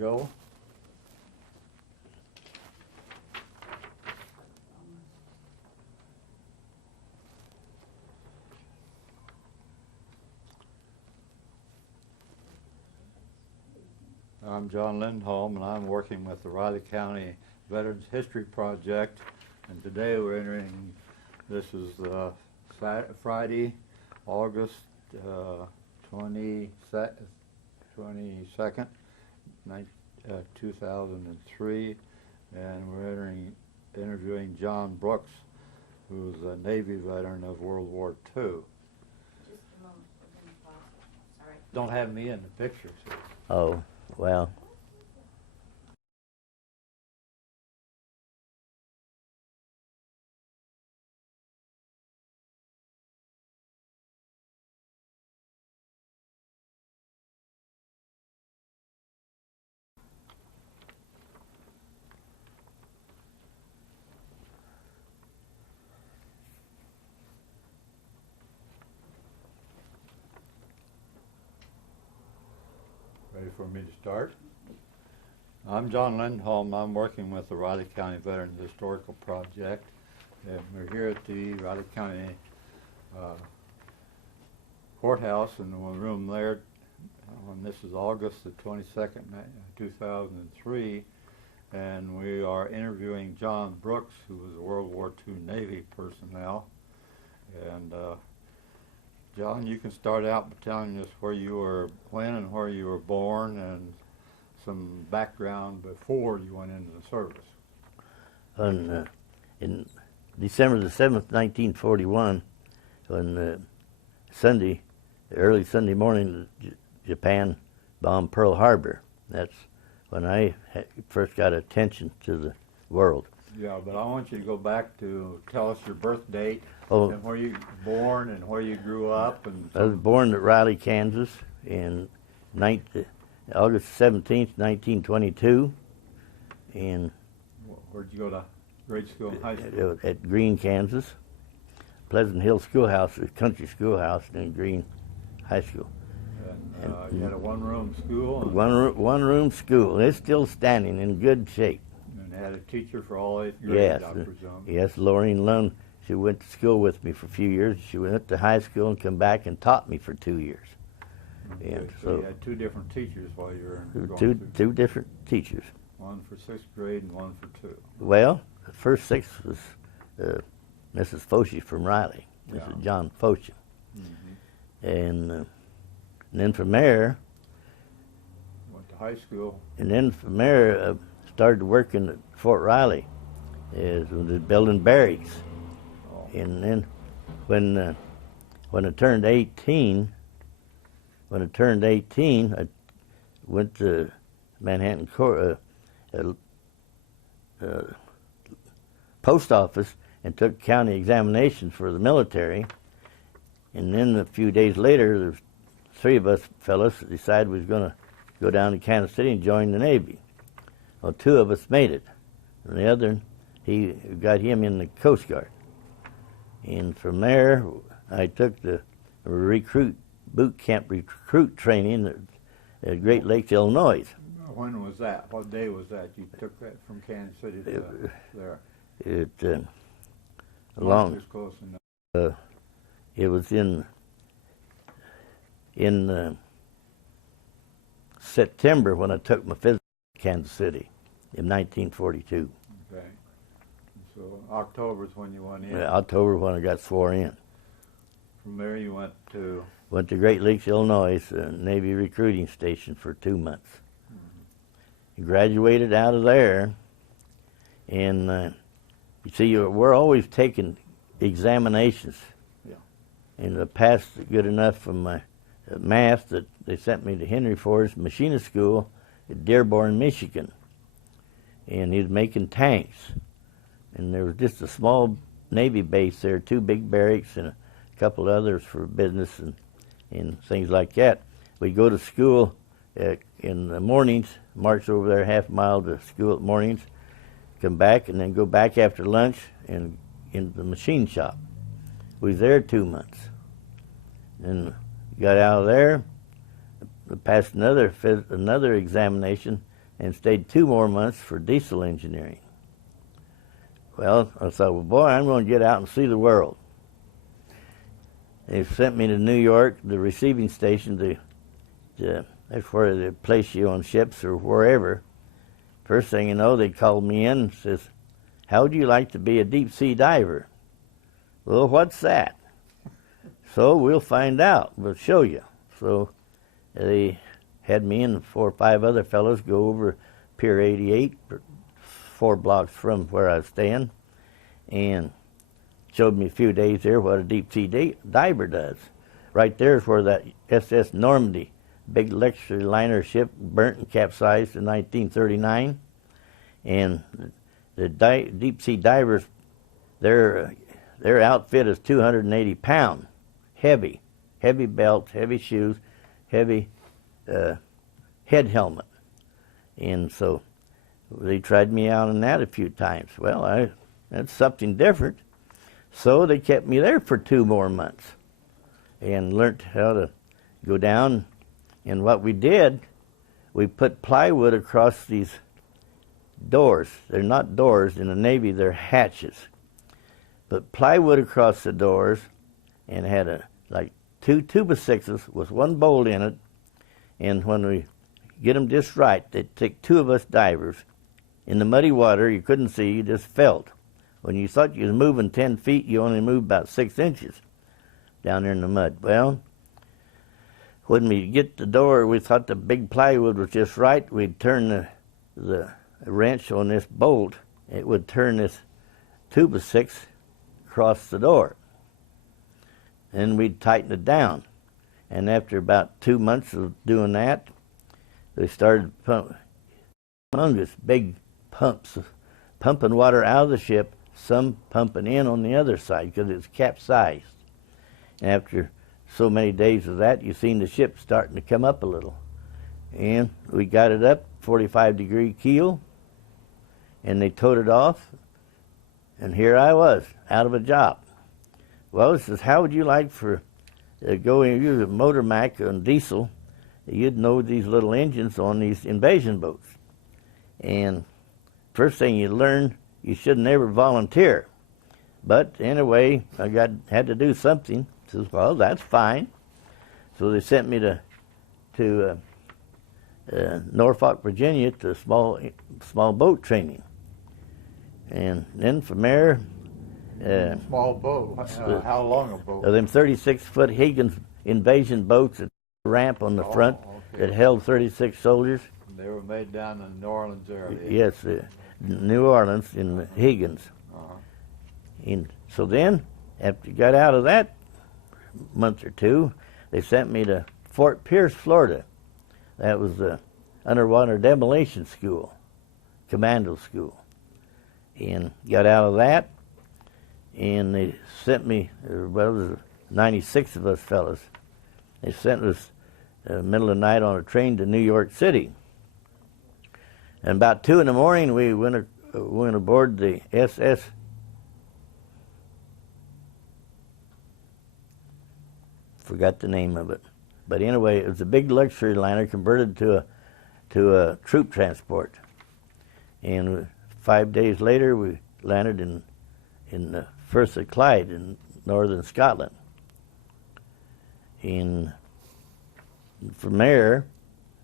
go. I'm John Lindholm, and I'm working with the Riley County Veterans History Project. And today we're entering, this is Friday, August 22nd, 2003, and we're interviewing John Brooks, who's a Navy veteran of World War II. Just a moment, we're going to pause. Sorry. Don't have me in the picture, so. Oh, well. Ready for me to start? I'm John Lindholm. I'm working with the Riley County Veterans Historical Project. And we're here at the Riley County Courthouse in the room there. This is August the 22nd, 2003. And we are interviewing John Brooks, who was a World War II Navy personnel. And John, you can start out by telling us where you were, when and where you were born, and some background before you went into the service. In December the 7th, 1941, when early Sunday morning, Japan bombed Pearl Harbor. That's when I first got attention to the world. Yeah, but I want you to go back to tell us your birth date, Oh. and where you were born and where you grew up. And I was born at Riley, Kansas in August 17th, 1922, and where'd you go to grade school and high school? at Green, Kansas. Pleasant Hill Schoolhouse, a country schoolhouse in Green High School. And you had a one-room school? And One-room school. It's still standing in good shape. and had a teacher for all 8th grade, Yes, I presume. yes, Lorraine Lund. She went to school with me for a few years. She went to high school and come back and taught me for 2 years. Okay, And so you had two different teachers while you were going two through. two different teachers. One for 6th grade and one for 2. Well, the first 6 was Mrs. Focia from Riley, Yeah. Mrs. John Focia. Mm-hmm. And then from there, High school. started working at Fort Riley, building barracks. Oh. And then when I turned 18, I went to Manhattan post office and took county examinations for the military. And then a few days later, there's 3 of us fellas that decided we was going to go down to Kansas City and join the Navy. Well, 2 of us made it, and the other, he got him in the Coast Guard. And from there, I took the boot camp recruit training at Great Lakes, Illinois. When was that? What day was that? You took that from Kansas City to there? Along. Close enough. It was in September when I took my physical to Kansas City in 1942. Okay. So October is when you went in. October when I got sworn in. From there you went to? Went to Great Lakes, Illinois, Navy recruiting station for 2 months. Mm-hmm. Graduated out of there, and you see, we're always taking examinations. Yeah. And I passed good enough from my math that they sent me to Henry Ford's machinist school at Dearborn, Michigan. And he was making tanks. And there was just a small Navy base there, 2 big barracks and a couple others for business and things like that. We'd go to school in the mornings, march over there half a mile to school at mornings, come back, and then go back after lunch and into the machine shop. We was there 2 months. And got out of there, passed another examination and stayed 2 more months for diesel engineering. Well, I thought, well, boy, I'm going to get out and see the world. They sent me to New York, the receiving station, that's where they place you on ships or wherever. First thing you know, they called me in and says, how would you like to be a deep sea diver? Well, what's that? So we'll find out. We'll show you. So they had me and 4 or 5 other fellows go over Pier 88, 4 blocks from where I was staying, and showed me a few days there what a deep sea diver does. Right there is where that SS Normandy, big luxury liner ship, burnt and capsized in 1939. And the deep sea divers, their outfit is 280 pounds, heavy belts, heavy shoes, heavy head helmet. And so they tried me out on that a few times. Well, that's something different. So they kept me there for 2 more months and learned how to go down. And what we did, we put plywood across these doors. They're not doors in the Navy, they're hatches. But plywood across the doors, and had like 2 2x6s with 1 bolt in it. And when we get them just right, they'd take 2 of us divers. In the muddy water, you couldn't see, you just felt. When you thought you was moving 10 feet, you only moved about 6 inches down there in the mud. Well, when we get the door, we thought the big plywood was just right. We'd turn the wrench on this bolt. It would turn this 2x6 across the door. Then we'd tighten it down. And after about 2 months of doing that, they started humongous big pumps, pumping water out of the ship, some pumping in on the other side because it's capsized. And after so many days of that, you seen the ship starting to come up a little. And we got it up, 45-degree keel, and they towed it off, and here I was, out of a job. Well, it says, how would you like for going, use a motor Mac on diesel, you'd know these little engines on these invasion boats. And first thing you learn, you should never volunteer. But anyway, I had to do something. Says, well, that's fine. So they sent me to Norfolk, Virginia, to small boat training. And then from there, Small boat. How long a boat? them 36-foot Higgins invasion boats, that ramp on the front that held 36 soldiers. They were made down in the New Orleans area. Yes, New Orleans in the Higgins. And so then, after you got out of that month or 2, they sent me to Fort Pierce, Florida. That was the underwater demolition school, commando school. And got out of that, and they sent me, well, there was 96 of us fellas. They sent us middle of the night on a train to New York City. And about 2 in the morning, we went aboard the SS. Forgot the name of it, but anyway, it was a big luxury liner converted to a troop transport. And 5 days later, we landed in Firth of Clyde in northern Scotland. And from there,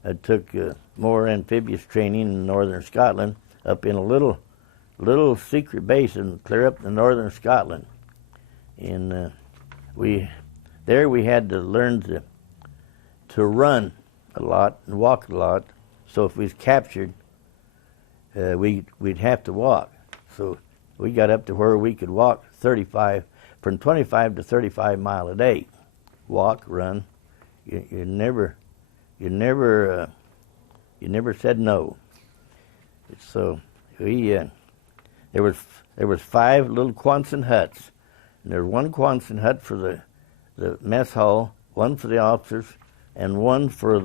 I took more amphibious training in northern Scotland, up in a little secret base in clear up in northern Scotland. And we had to learn to run a lot and walk a lot. So if we was captured, we'd have to walk. So we got up to where we could walk from 25 to 35 mile a day. Walk, run. You never said no. So there was 5 little Quonset huts, and there was 1 Quonset hut for the mess hall, 1 for the officers, and 1 for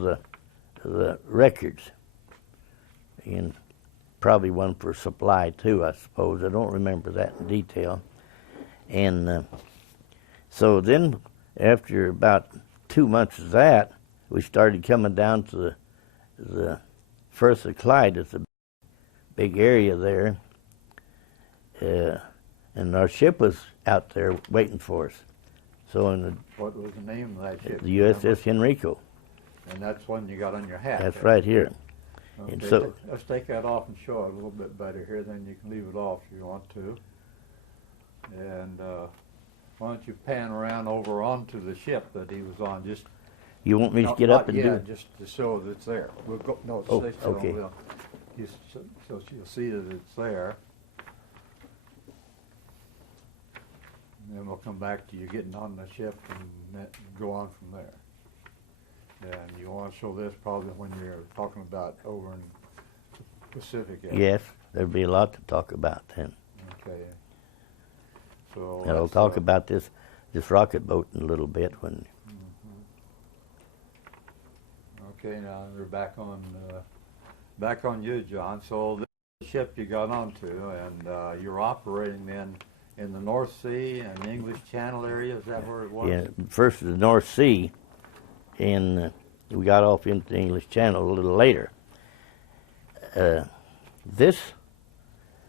the records, and probably 1 for supply too, I suppose. I don't remember that in detail. And so then, after about 2 months of that, we started coming down to the Firth of Clyde. It's a big area there. And our ship was out there waiting for us. So in What was the name of that ship? the you remember? USS Henrico. And that's one you got on your hat. That's there. right here. Okay, And so- let's take that off and show it a little bit better here. Then you can leave it off if you want to. And why don't you pan around over onto the ship that he was on? Just You want me to no, get not up and yet, do it? just to show that it's there. We'll go. No, Oh, stay still. okay. So you'll see that it's there. And then we'll come back to you getting on the ship and go on from there. And you want to show this probably when you're talking about over in the Pacific area. Yes, there'd be a lot to talk about then. Okay. So And I'll let's, talk about this rocket boat in a little bit when. Okay, now we're back on you, John. So this is the ship you got onto, and you're operating then in the North Sea and the English Channel area. Is that where it was? Yeah, first the North Sea, and we got off into the English Channel a little later. This,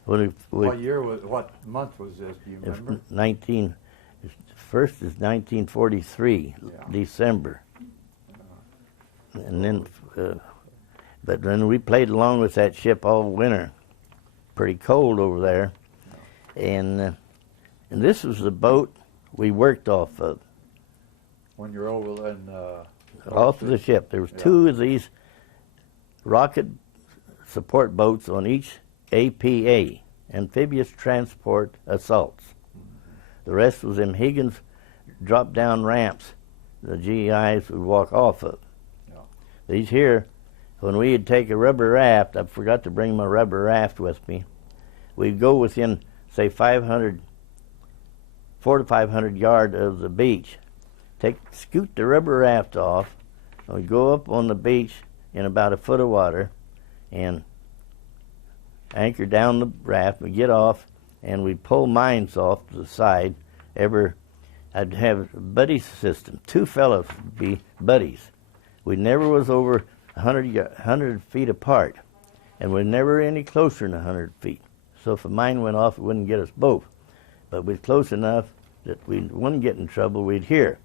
when What year was? What month was this? Do you remember? First is 1943, Yeah. December, and then, but then we played along with that ship all winter. Pretty cold over there, and this was the boat we worked off of. When you're over in Off of the ship. There was Yeah. 2 of these rocket support boats on each APA, Amphibious Transport Assaults. The rest was them Higgins drop-down ramps the GIs would walk off of. Yeah. These here, when we'd take a rubber raft, I forgot to bring my rubber raft with me, we'd go within, say, 400 to 500 yards of the beach, scoot the rubber raft off, and we'd go up on the beach in about a foot of water and anchor down the raft. We'd get off, and we'd pull mines off to the side. I'd have a buddy system. 2 fellows would be buddies. We never was over 100 feet apart, and we're never any closer than 100 feet. So if a mine went off, it wouldn't get us both. But we're close enough that we wouldn't get in trouble, we'd hear.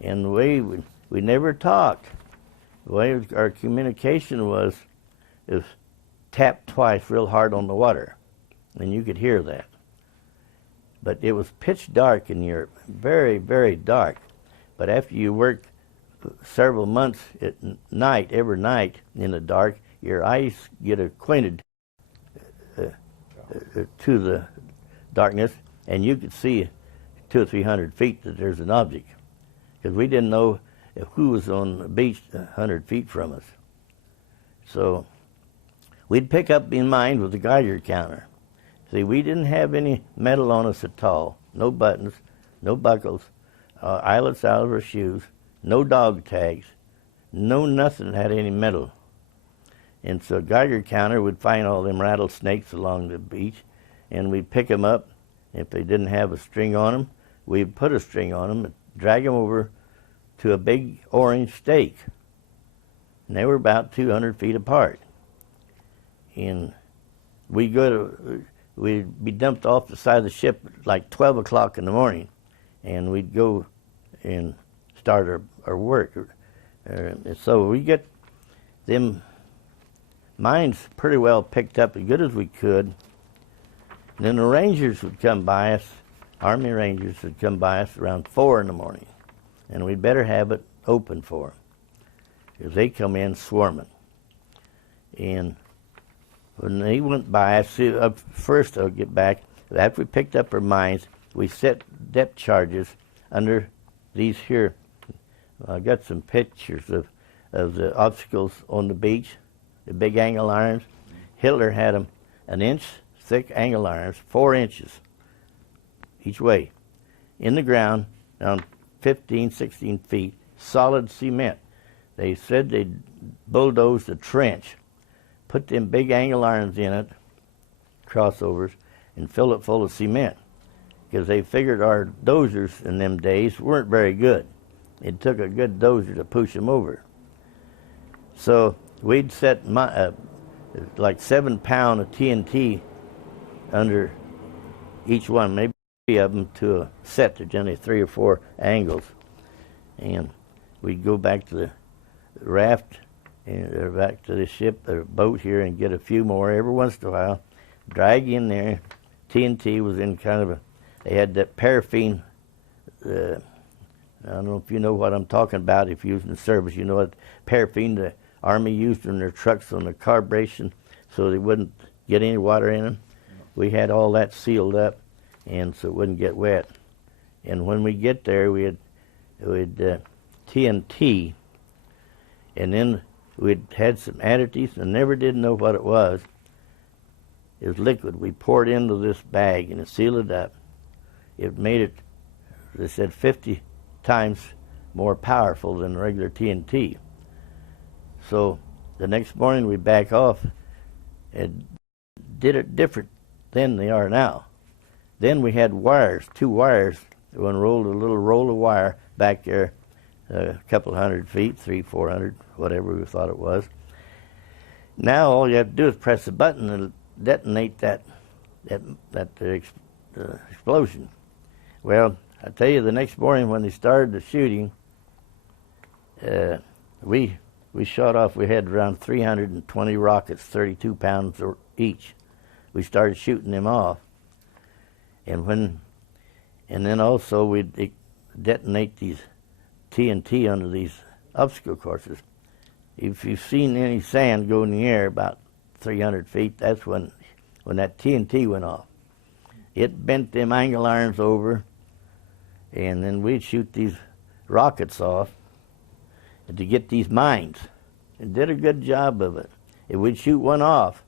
And the way we never talked. The way our communication was tap twice real hard on the water, and you could hear that. But it was pitch dark in Europe, very, very dark. But after you worked several months at night, every night in the dark, your eyes get acquainted to the darkness, and you could see 200 or 300 feet that there's an object, because we didn't know who was on the beach 100 feet from us. So we'd pick up in mind with the Geiger counter. See, we didn't have any metal on us at all. No buttons, no buckles, eyelets out of our shoes, no dog tags, no nothing that had any metal. And so Geiger counter would find all them rattlesnakes along the beach, and we'd pick them up. If they didn't have a string on them, we'd put a string on them and drag them over to a big orange stake. And they were about 200 feet apart. And we'd be dumped off the side of the ship at like 12 o'clock in the morning, and we'd go and start our work. So we get them mines pretty well picked up as good as we could. And then the Rangers would come by us, Army Rangers would come by us around 4 in the morning, and we'd better have it open for them, because they come in swarming. And when they went by us, first I'll get back, after we picked up our mines, we set depth charges under these here. I got some pictures of the obstacles on the beach, the big angle irons. Hitler had them 1 inch thick angle irons, 4 inches each way, in the ground, around 15, 16 feet, solid cement. They said they'd bulldoze the trench, put them big angle irons in it, crossovers, and fill it full of cement, because they figured our dozers in them days weren't very good. It took a good dozer to push them over. So we'd set like 7 pound of TNT under each one, maybe of them to a set. There's generally 3 or 4 angles, and we'd go back to the raft and back to the ship or boat here and get a few more every once in a while. Drag in there. TNT was in kind of a. They had that paraffin. I don't know if you know what I'm talking about. If you're in the service, you know what paraffin the Army used in their trucks on the carburation, so they wouldn't get any water in them. We had all that sealed up, and so it wouldn't get wet. And when we get there, we'd TNT, and then we'd had some additives, and never did know what it was. It was liquid. We poured into this bag, and it sealed it up. It made it, they said, 50 times more powerful than regular TNT. So the next morning we back off and did it different than they are now. Then we had wires, 2 wires. One rolled a little roll of wire back there, a couple hundred feet, 300, 400, whatever we thought it was. Now all you have to do is press a button and detonate that explosion. Well, I tell you, the next morning when they started the shooting, we shot off. We had around 320 rockets, 32 pounds each. We started shooting them off, and then also we'd detonate these TNT under these obstacle courses. If you've seen any sand go in the air about 300 feet, that's when that TNT went off. It bent them angle irons over, and then we'd shoot these rockets off to get these mines. And did a good job of it. If we'd shoot one off,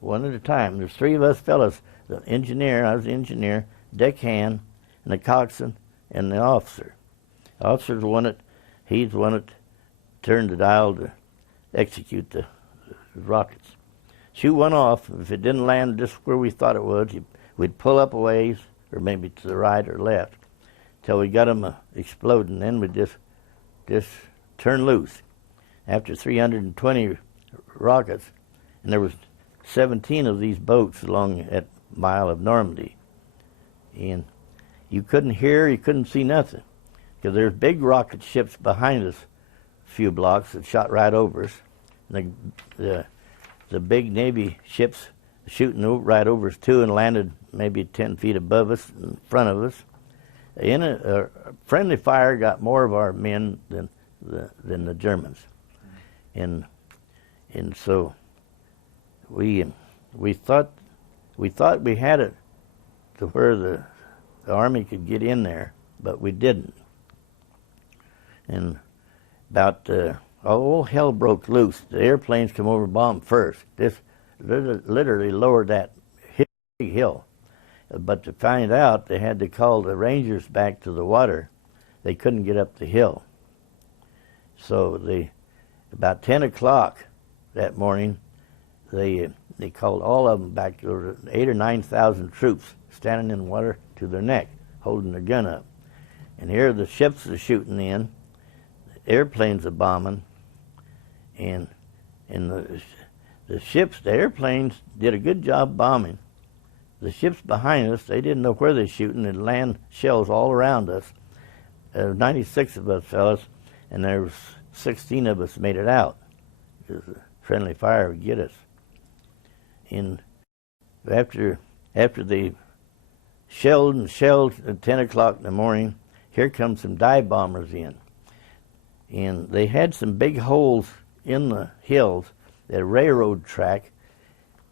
one at a time. There's 3 of us fellas, the engineer, I was the engineer, deckhand, and the coxswain, and the officer. The officer's the one that, he's the one that turned the dial to execute the rockets. Shoot one off. If it didn't land just where we thought it would, we'd pull up a ways, or maybe to the right or left, till we got them exploding. Then we'd just turn loose. After 320 rockets, and there was 17 of these boats along that mile of Normandy, and you couldn't hear, you couldn't see nothing, because there's big rocket ships behind us, a few blocks that shot right over us. And the big Navy ships shooting right over us too, and landed maybe 10 feet above us, in front of us. In a friendly fire got more of our men than the Germans, and so we thought we had it to where the Army could get in there, but we didn't. And about all hell broke loose. The airplanes come over and bombed first. This literally lowered that hill. But to find out, they had to call the Rangers back to the water. They couldn't get up the hill. So about 10 o'clock that morning, they called all of them back. There were 8,000 or 9,000 troops standing in water to their neck, holding their gun up. And here the ships are shooting in, the airplanes are bombing, and the ships, the airplanes did a good job bombing. The ships behind us, they didn't know where they're shooting, and land shells all around us. 96 of us fellas, and there was 16 of us made it out, because the friendly fire would get us. And after they shelled at 10 o'clock in the morning, here comes some dive bombers in. And they had some big holes in the hills, that railroad track,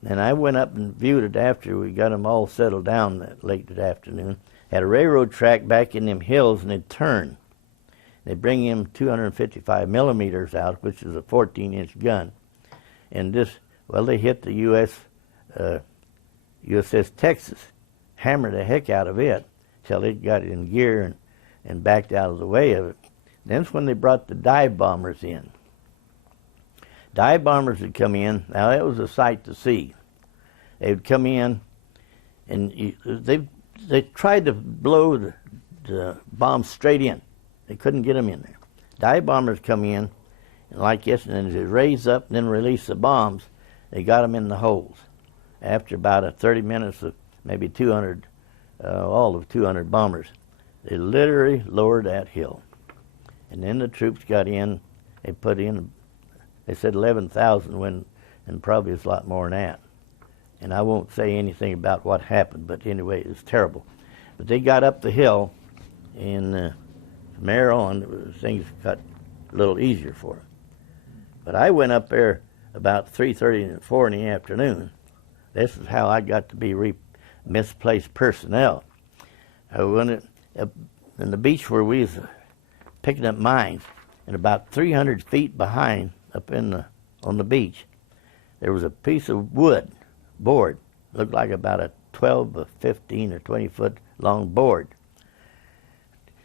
and I went up and viewed it after we got them all settled down that late that afternoon. Had a railroad track back in them hills, and they'd turn. They bring in 255 millimeters out, which is a 14-inch gun. And they hit the USS Texas, hammered the heck out of it till it got in gear and backed out of the way of it. Then's when they brought the dive bombers in. Dive bombers would come in. Now, that was a sight to see. They would come in, and they tried to blow the bombs straight in. They couldn't get them in there. Dive bombers come in, And like this, and then they raise up and then release the bombs. They got them in the holes. After about 30 minutes of maybe 200, all of 200 bombers, they literally lowered that hill. And then the troops got in. They put in, they said 11,000 when, and probably it's a lot more than that. And I won't say anything about what happened, but anyway, it was terrible. But they got up the hill, and from there on, things got a little easier for them. But I went up there about 3:30 and 4 in the afternoon. This is how I got to be misplaced personnel. I went in the beach where we was picking up mines, and about 300 feet behind, up on the beach, there was a piece of wood, board, looked like about a 12 or 15 or 20 foot long board.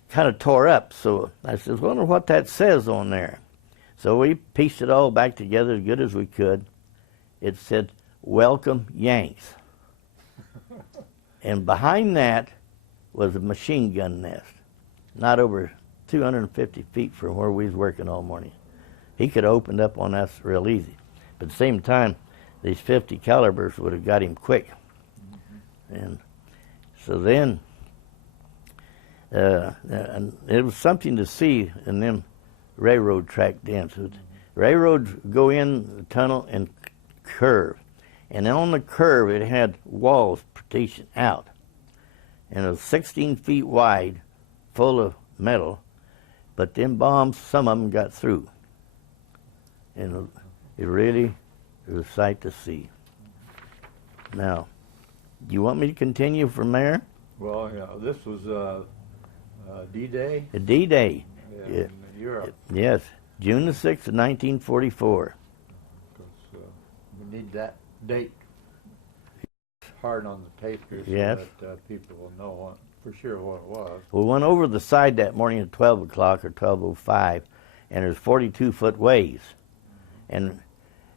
Kind of tore up, so I said, wonder what that says on there. So we pieced it all back together as good as we could. It said, "Welcome, Yanks." And behind that was a machine gun nest, not over 250 feet from where we was working all morning. He could have opened up on us real easy. But at the same time, these 50 calibers would have got him quick. And so then, and it was something to see in them railroad track dams. Railroads go in the tunnel and curve. And on the curve, it had walls partitioned out. And it was 16 feet wide, full of metal. But them bombs, some of them got through. And it really was a sight to see. Now, do you want me to continue from there? Well, yeah, this was D-Day. D-Day. Yeah, Yeah. in Europe. Yes, June the 6th of 1944. Because we need that date hard on the paper so Yes. that people will know for sure what it was. We went over the side that morning at 12 o'clock or 12:05, and there's 42-foot waves. And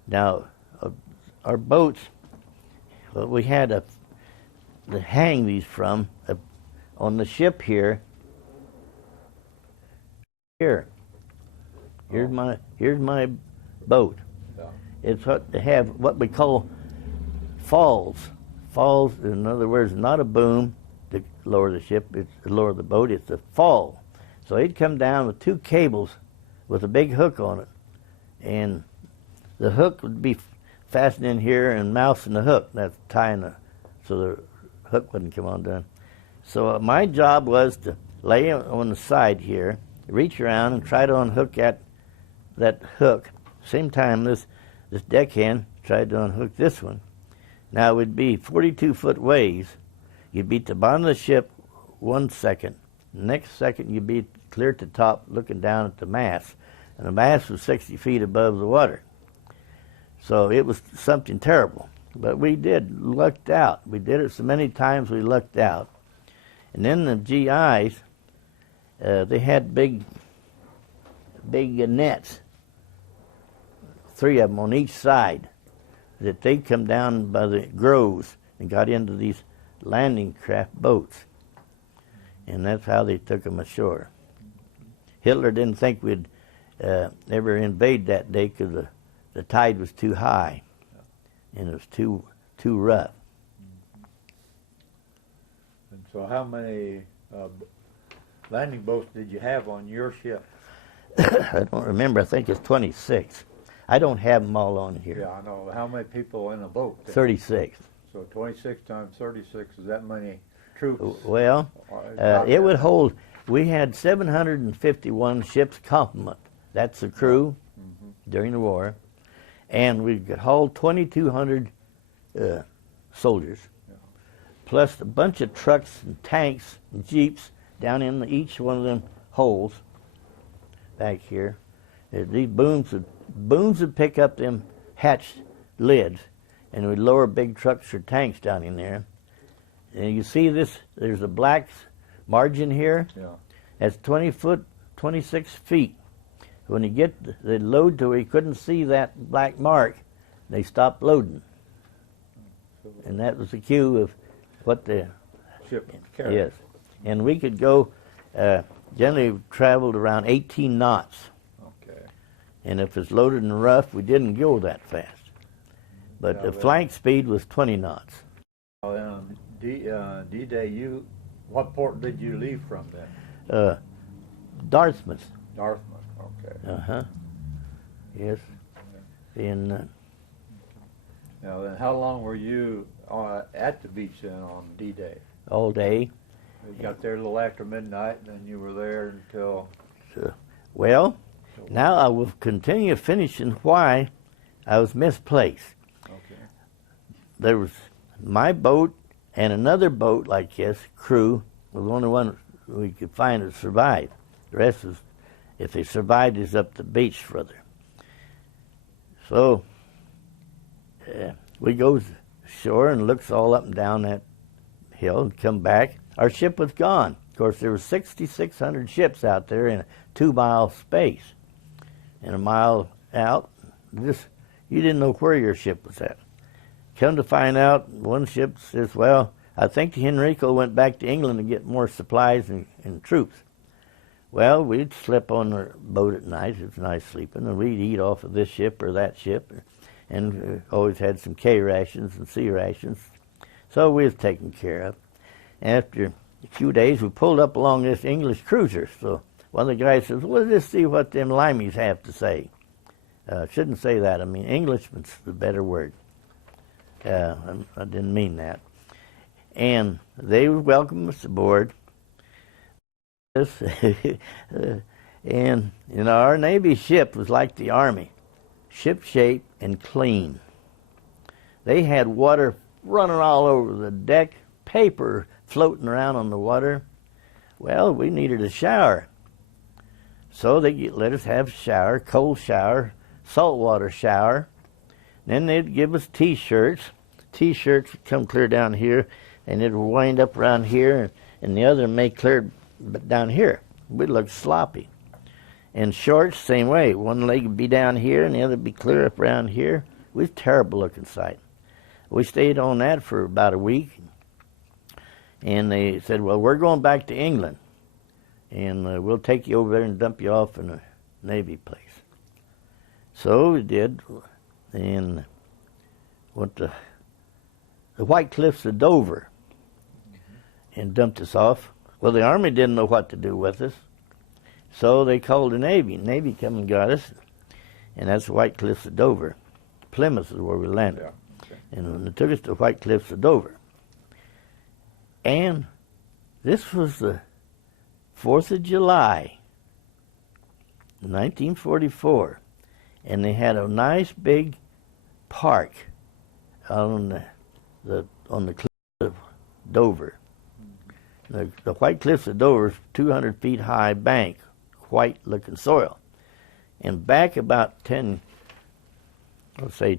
now, our boats, well, we had to hang these from on the ship here. Here's my boat. Yeah. It's what they have what we call falls. Falls, in other words, not a boom to lower the ship, it's to lower the boat, it's a fall. So he'd come down with 2 cables with a big hook on it. And the hook would be fastened in here and mousing the hook. That's tying so the hook wouldn't come undone. So my job was to lay on the side here, reach around and try to unhook that hook. Same time this deckhand tried to unhook this one. Now it would be 42-foot waves. You'd be at the bottom of the ship 1 second. The next second you'd be clear at the top looking down at the mast. And the mast was 60 feet above the water. So it was something terrible. But we lucked out. We did it so many times we lucked out. And then the GIs, they had big nets, 3 of them on each side, that they'd come down by the groves and got into these landing craft boats. And that's how they took them ashore. Hitler didn't think we'd ever invade that day because the tide was too high and it was too rough. And so how many landing boats did you have on your ship? I don't remember. I think it's 26. I don't have them all on here. Yeah, I know. How many people in a boat? 36. So 26 times 36 is that many troops? Well, it would hold. We had 751 ship's complement. That's the crew during the war. And we could haul 2,200 soldiers, plus a bunch of trucks and tanks and jeeps down in each one of them holes back here. These booms would pick up them hatch lids, and we'd lower big trucks or tanks down in there. And you see this, there's a black margin here. Yeah. That's 26 feet. When you get the load to where you couldn't see that black mark, they stopped loading. And that was the cue of what the Ship carried. yes. And we could go, generally traveled around 18 knots. Okay. and if it's loaded and rough, we didn't go that fast. But Yeah, the but- flank speed was 20 knots. On D-Day, what port did you leave from then? Dartmouth. Dartmouth, okay. Uh-huh. Yes. And Now then, how long were you at the beach then on D-Day? all day. You got there a little after midnight, and then you were there until... Well, now I will continue finishing why I was misplaced. Okay. There was my boat and another boat like this, crew, was the only one we could find that survived. The rest was, if they survived, is up the beach further. So we goes ashore and looks all up and down that hill and come back. Our ship was gone. Of course, there were 6,600 ships out there in a 2-mile space. And a mile out, you didn't know where your ship was at. Come to find out, one ship says, well, I think the Henrico went back to England to get more supplies and troops. Well, we'd slip on the boat at night. It was nice sleeping, and we'd eat off of this ship or that ship, and always had some K rations and C rations. So we was taken care of. After a few days, we pulled up along this English cruiser. So one of the guys says, well, let's see what them limeys have to say. Shouldn't say that. I mean, Englishman's the better word. I didn't mean that. And they would welcome us aboard. And our Navy ship was like the Army, ship-shape and clean. They had water running all over the deck, paper floating around on the water. Well, we needed a shower. So they let us have a shower, cold shower, saltwater shower. Then they'd give us T-shirts. T-shirts would come clear down here, and it would wind up around here, and the other may clear down here. We'd look sloppy. And shorts, same way. One leg would be down here, and the other would be clear up around here. It was a terrible looking sight. We stayed on that for about a week, and they said, well, we're going back to England, and we'll take you over there and dump you off in a Navy place. So we did, and went to the White Cliffs of Dover and dumped us off. Well, the Army didn't know what to do with us, so they called the Navy. Navy come and got us, and that's the White Cliffs of Dover. Plymouth is where we landed. Yeah. Okay. And they took us to White Cliffs of Dover. And this was the 4th of July, 1944. And they had a nice big park on the cliff of Dover. The White Cliffs of Dover is 200 feet high bank, white looking soil. And back about 10, let's say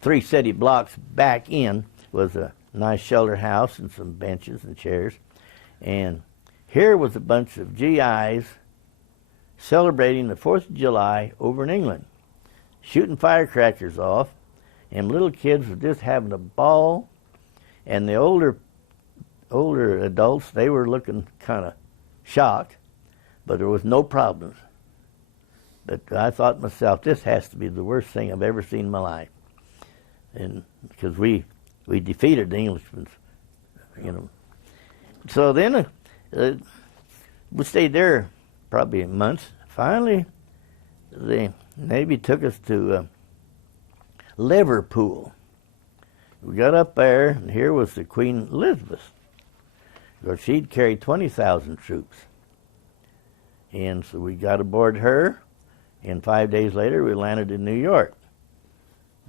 3 city blocks back in was a nice shelter house and some benches and chairs. And here was a bunch of GIs celebrating the 4th of July over in England, shooting firecrackers off, and little kids were just having a ball. And the older adults, they were looking kind of shocked, but there was no problems. But I thought to myself, this has to be the worst thing I've ever seen in my life. And because we defeated the Englishmen, So then we stayed there probably a month. Finally, the Navy took us to Liverpool. We got up there, and here was the Queen Elizabeth. Because she'd carried 20,000 troops. And so we got aboard her, and 5 days later we landed in New York.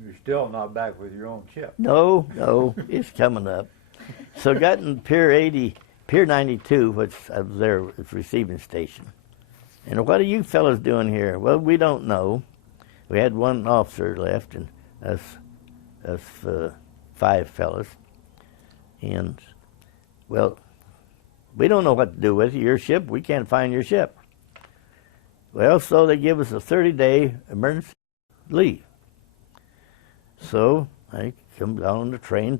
You're still not back with your own ship. No, it's coming up. So got in Pier 92, which I was there, its receiving station. And what are you fellas doing here? Well, we don't know. We had one officer left, and us 5 fellas. And, well, we don't know what to do with it. Your ship, we can't find your ship. Well, so they give us a 30-day emergency leave. So I come down on the train.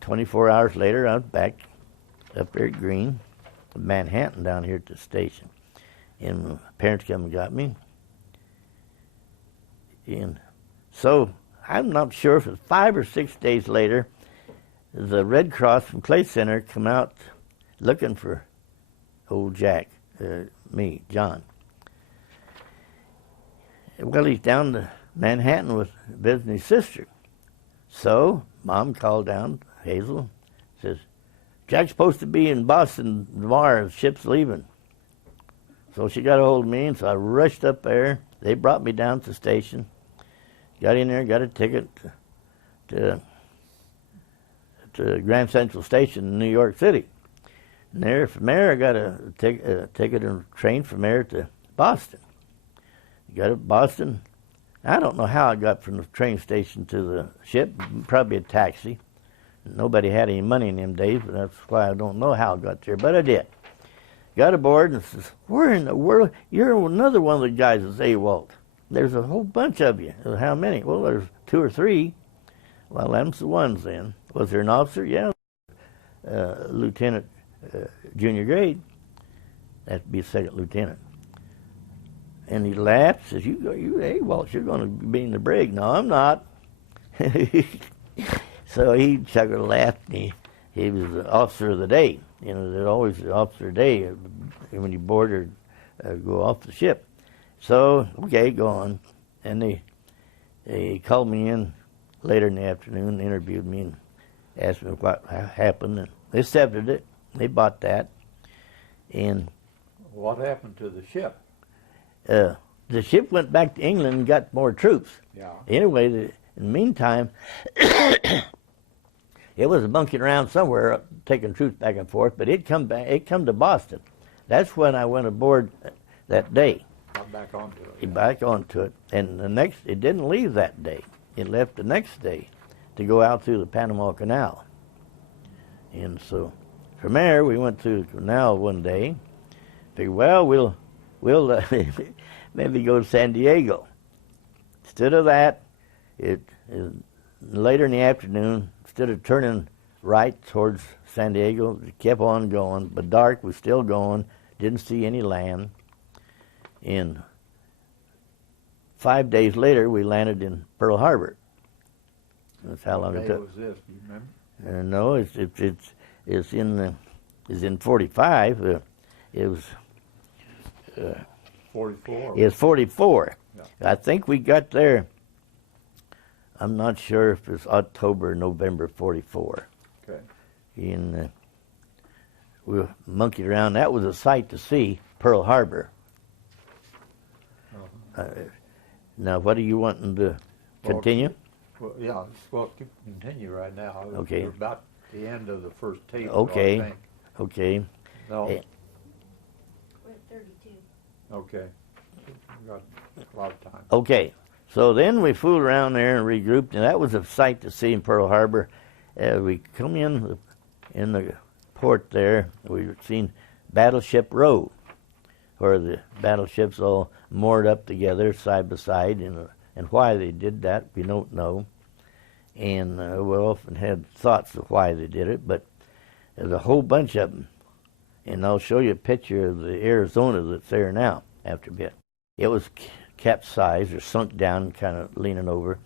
24 hours later, I was back up there at Green, Manhattan, down here at the station. And my parents come and got me. And so I'm not sure if it's 5 or 6 days later, the Red Cross from Clay Center come out looking for old Jack, me, John. Well, he's down to Manhattan with visiting his sister. So Mom called down, Hazel, says, Jack's supposed to be in Boston tomorrow, the ship's leaving. So she got a hold of me, and so I rushed up there. They brought me down to the station, got in there, got a ticket to Grand Central Station in New York City. And there, from there, I got a ticket and train from there to Boston. Got to Boston. I don't know how I got from the train station to the ship, probably a taxi. Nobody had any money in them days, but that's why I don't know how I got there, but I did. Got aboard and says, where in the world? You're another one of the guys that's AWOL. There's a whole bunch of you. How many? Well, there's 2 or 3. Well, them's the ones then. Was there an officer? Yeah. Lieutenant, junior grade. That'd be a second lieutenant. And he laughed, says, you AWOL, you're going to be in the brig. No, I'm not. So he chuckled and laughed, and he was the officer of the day. You know, there's always the officer of the day when you board or go off the ship. So, okay, go on. And they called me in later in the afternoon, interviewed me, and asked me what happened. And they accepted it. They bought that. And What happened to the ship? the ship went back to England and got more troops. Yeah. Anyway, in the meantime, it was bunking around somewhere, taking troops back and forth. But it come back. It come to Boston. That's when I went aboard that day. Got back onto it. Back onto it, and it didn't leave that day. It left the next day to go out through the Panama Canal. And so, from there we went through the canal one day. Figured, well, we'll maybe go to San Diego. Instead of that, later in the afternoon, instead of turning right towards San Diego, it kept on going. But dark was still going. Didn't see any land. And 5 days later, we landed in Pearl Harbor. That's how long it took. What day was this? Do you remember? No, it's in 45. It was 44. It's 44. Yeah. I think we got there. I'm not sure if it's October or November 44. Okay. And we monkeyed around. That was a sight to see, Pearl Harbor. Now, what are you wanting to continue? Well, yeah, well, continue right now. Okay. We're about the end of the first tape. Okay. I think. Okay. No. Eh. We're at 32. Okay. We got a lot of time. Okay. So then we fooled around there and regrouped, and that was a sight to see in Pearl Harbor. We come in the port there. We seen Battleship Row, where the battleships all moored up together side by side, and why they did that we don't know. And we often had thoughts of why they did it, but there's a whole bunch of them. And I'll show you a picture of the Arizona that's there now after a bit. It was capsized or sunk down, kind of leaning over.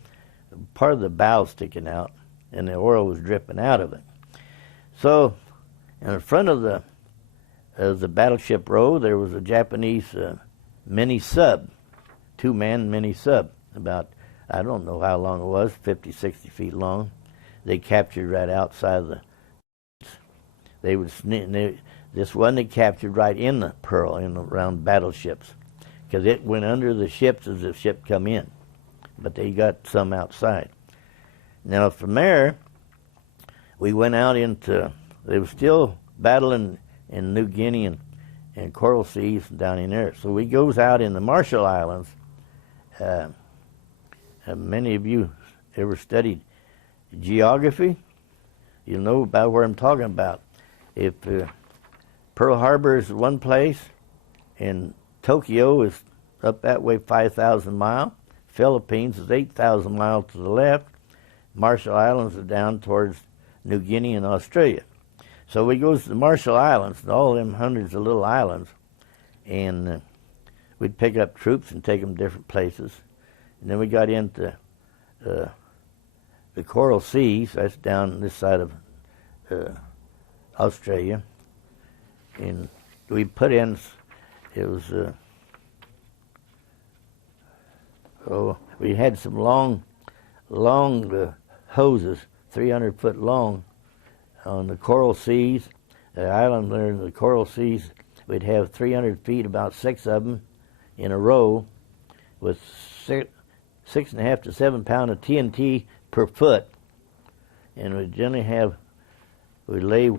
Part of the bow sticking out, and the oil was dripping out of it. So in the front of the Battleship Row, there was a Japanese mini sub, 2-man mini sub, about, I don't know how long it was, 50, 60 feet long. They captured right outside of this one they captured right in the Pearl, around battleships, because it went under the ships as the ship come in, but they got some outside. Now from there, we went out into, they were still battling in New Guinea and Coral Seas down in there. So we goes out in the Marshall Islands. Many of you ever studied geography? You'll know about where I'm talking about. If Pearl Harbor is one place, and Tokyo is up that way 5,000 miles, Philippines is 8,000 miles to the left, Marshall Islands are down towards New Guinea and Australia. So we goes to the Marshall Islands, and all them hundreds of little islands, and we'd pick up troops and take them different places. And then we got into the Coral Seas. That's down this side of Australia. And we put in, it was, we had some long hoses, 300 foot long, on the Coral Seas. The island there in the Coral Seas, we'd have 300 feet, about 6 of them in a row, with 6.5 to 7 pound of TNT per foot. And we'd generally we'd lay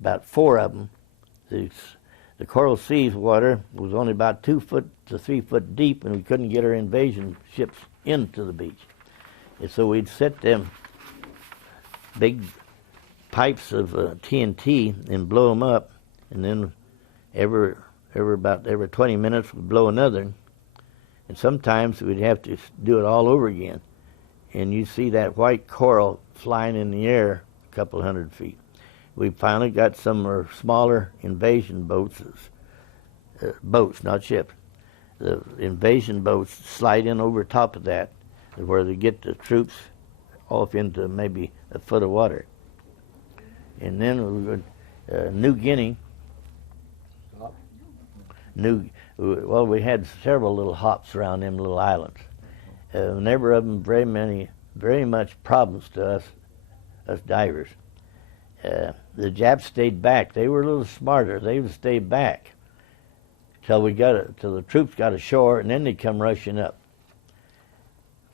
about 4 of them. The Coral Seas water was only about 2 foot to 3 foot deep, and we couldn't get our invasion ships into the beach. And so we'd set them big pipes of TNT and blow them up, and then every 20 minutes we'd blow another. And sometimes we'd have to do it all over again. And you see that white coral flying in the air a couple hundred feet. We finally got some of our smaller invasion boats, boats, not ships. The invasion boats slide in over top of that, where they get the troops off into maybe a foot of water. And then we would, New Guinea. We had several little hops around them little islands. Never of them very much problems to us divers. The Japs stayed back. They were a little smarter. They would stay back till the troops got ashore, and then they'd come rushing up.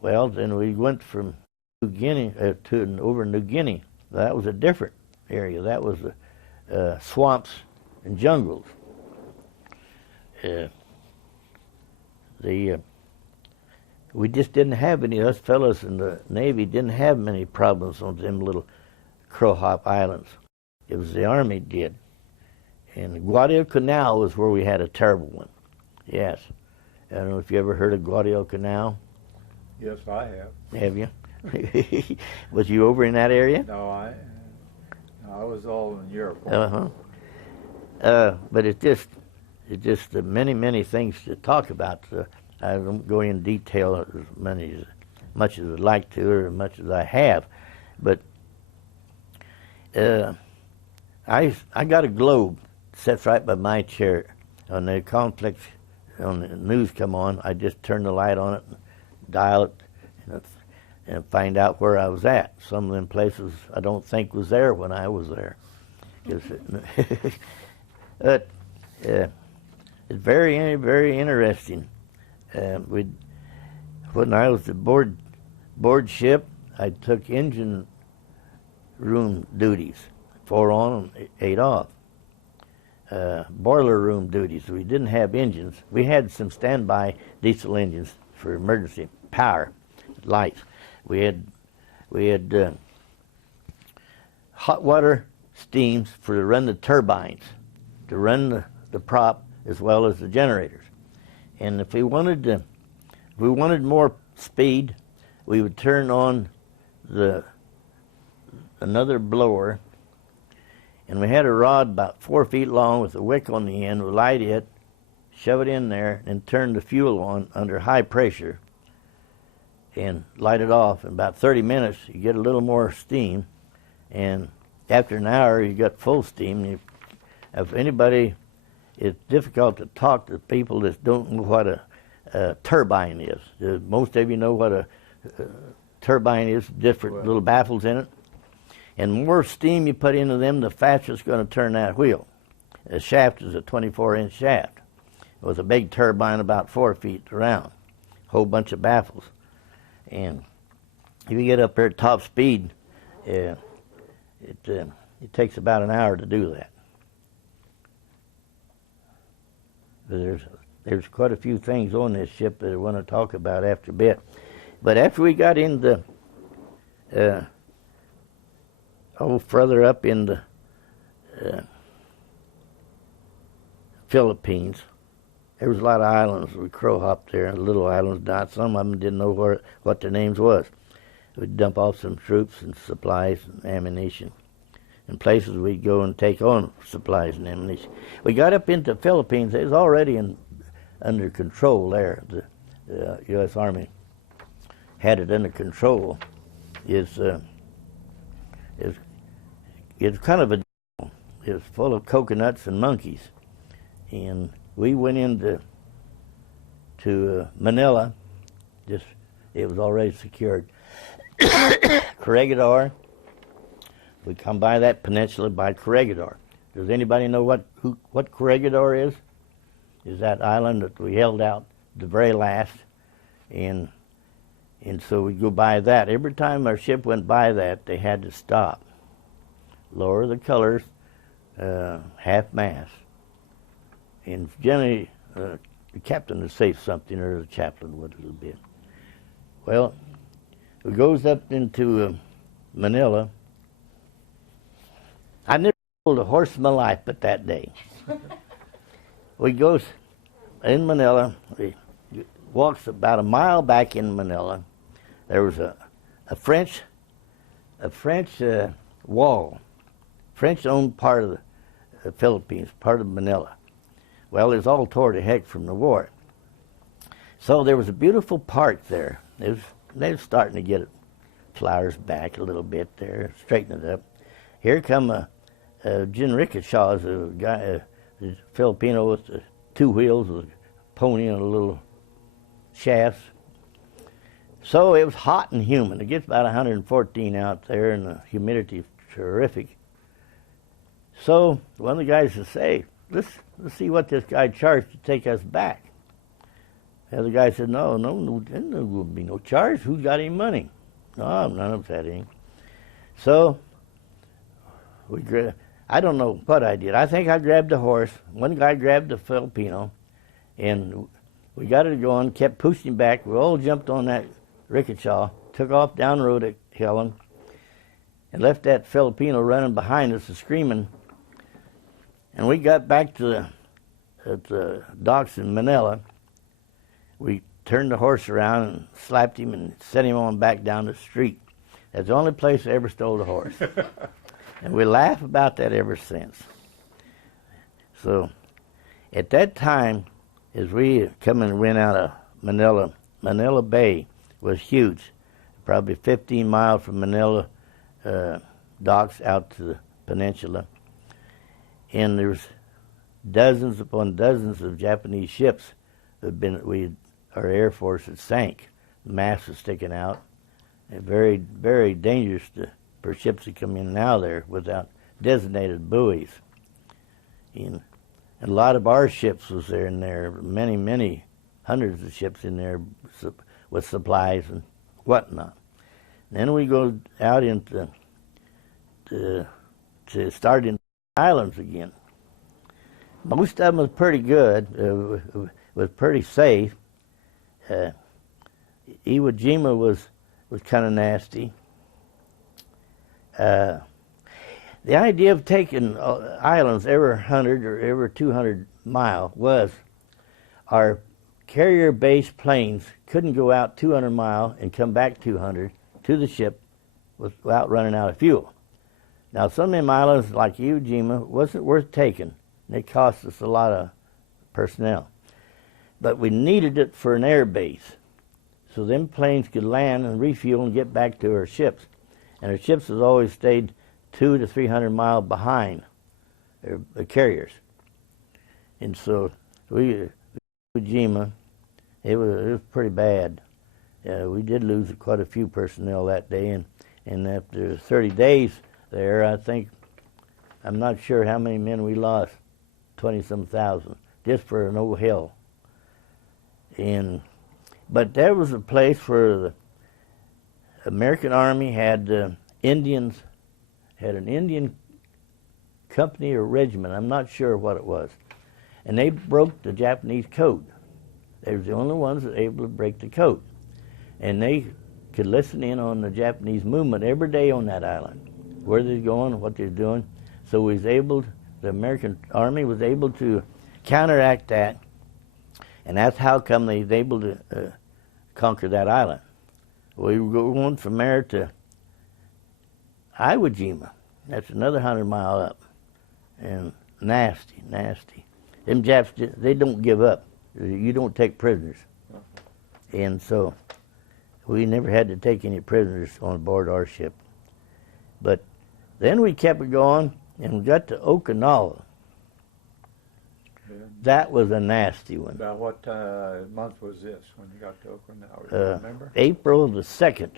Well, then we went from New Guinea over New Guinea. That was a different area. That was swamps and jungles. We just didn't have any. Us fellows in the Navy didn't have many problems on them little Crowhop Islands. It was the Army did. And Guadalcanal was where we had a terrible one. Yes. I don't know if you ever heard of Guadalcanal. Yes, I have. Have you? Was you over in that area? No, I was all in Europe. But it's just many things to talk about. I don't go in detail as much as I'd like to, or as much as I have. But I got a globe sits right by my chair. When the conflicts on the news come on, I just turn the light on it, and dial it, and find out where I was at. Some of them places I don't think was there when I was there. But it's very interesting. When I was aboard ship, I took engine room duties, 4 on and 8 off. Boiler room duties. We didn't have engines. We had some standby diesel engines for emergency power, lights. We had hot water steams to run the turbines, to run the prop as well as the generators. And if we wanted more speed, we would turn on another blower, and we had a rod about 4 feet long with a wick on the end. We light it, shove it in there, and turn the fuel on under high pressure, and light it off. In about 30 minutes, you get a little more steam, and after an hour, you got full steam. If anybody, it's difficult to talk to people that don't know what a turbine is. Most of you know what a turbine is, different little baffles in it. And the more steam you put into them, the faster it's going to turn that wheel. The shaft is a 24-inch shaft with a big turbine about 4 feet around, a whole bunch of baffles. And if you get up there at top speed, it takes about an hour to do that. But there's quite a few things on this ship that I want to talk about after a bit. But after we got into further up in the Philippines, there was a lot of islands. We crow-hopped there, little islands. Not some of them didn't know what their names was. We'd dump off some troops and supplies and ammunition. And places we'd go and take on supplies and ammunition. We got up into the Philippines. It was already under control there, the U.S. Army. had it under control is kind of a, it's full of coconuts and monkeys. And we went into Manila. Just, it was already secured. Corregidor. We come by that peninsula by Corregidor. Does anybody know what Corregidor is? Is that island that we held out the very last, and so we go by that. Every time our ship went by that, they had to stop, lower the colors, half mast, and generally the captain would say something, or the chaplain would a little bit. Well, it goes up into Manila. I never rode a horse in my life but that day. We goes in Manila. We walks about a mile back in Manila. There was a French wall, French-owned part of the Philippines, part of Manila. Well, it was all tore to heck from the war. So there was a beautiful park there. They was starting to get flowers back a little bit there, straighten it up. Here come Jim Rickettshaw, is a guy, a Filipino with two wheels, with a pony and a little shaft. So it was hot and humid. It gets about 114 out there, and the humidity is terrific. So one of the guys says, "Hey, let's see what this guy charged to take us back." The other guy said, "No, there will be no charge. Who's got any money?" "No, none of us had any." So I don't know what I did. I think I grabbed the horse. One guy grabbed the Filipino, and we got it going, kept pushing back. We all jumped on that Rickettshaw, took off down the road at Helen, and left that Filipino running behind us and screaming. And we got back to the docks in Manila. We turned the horse around and slapped him and sent him on back down the street. That's the only place I ever stole a horse. And we laugh about that ever since. So at that time, as we come and went out of Manila, Manila Bay was huge, probably 15 miles from Manila docks out to the peninsula. And there was dozens upon dozens of Japanese ships that our Air Force had sank. The masts were sticking out. And very, very dangerous for ships to come in and out of there without designated buoys. And a lot of our ships was there in there, many, many hundreds of ships in there with supplies and whatnot. And then we go out into to start in islands again. Most of them was pretty good, was pretty safe. Iwo Jima was kind of nasty. The idea of taking islands every 100 or every 200 mile was our carrier-based planes couldn't go out 200 mile and come back 200 to the ship without running out of fuel. Now, some of them islands, like Iwo Jima, wasn't worth taking. They cost us a lot of personnel. But we needed it for an air base, so them planes could land and refuel and get back to our ships. And our ships has always stayed 200 to 300 miles behind the carriers. And so Iwo Jima, it was pretty bad. We did lose quite a few personnel that day, and after 30 days there, I'm not sure how many men we lost, 20-some thousand, just for an old hill. But there was a place where the American Army had Indians, had an Indian company or regiment, I'm not sure what it was, and they broke the Japanese code. They were the only ones that were able to break the code. And they could listen in on the Japanese movement every day on that island, where they're going, what they're doing. So the American Army was able to counteract that, and that's how come they was able to conquer that island. We were going from there to Iwo Jima. That's another 100 mile up, and nasty, nasty. Them Japs, they don't give up. You don't take prisoners. And so We never had to take any prisoners on board our ship. But then we kept it going, and we got to Okinawa. Yeah. That was a nasty one. About what month was this when you got to Okinawa? Do you remember? April the 2nd,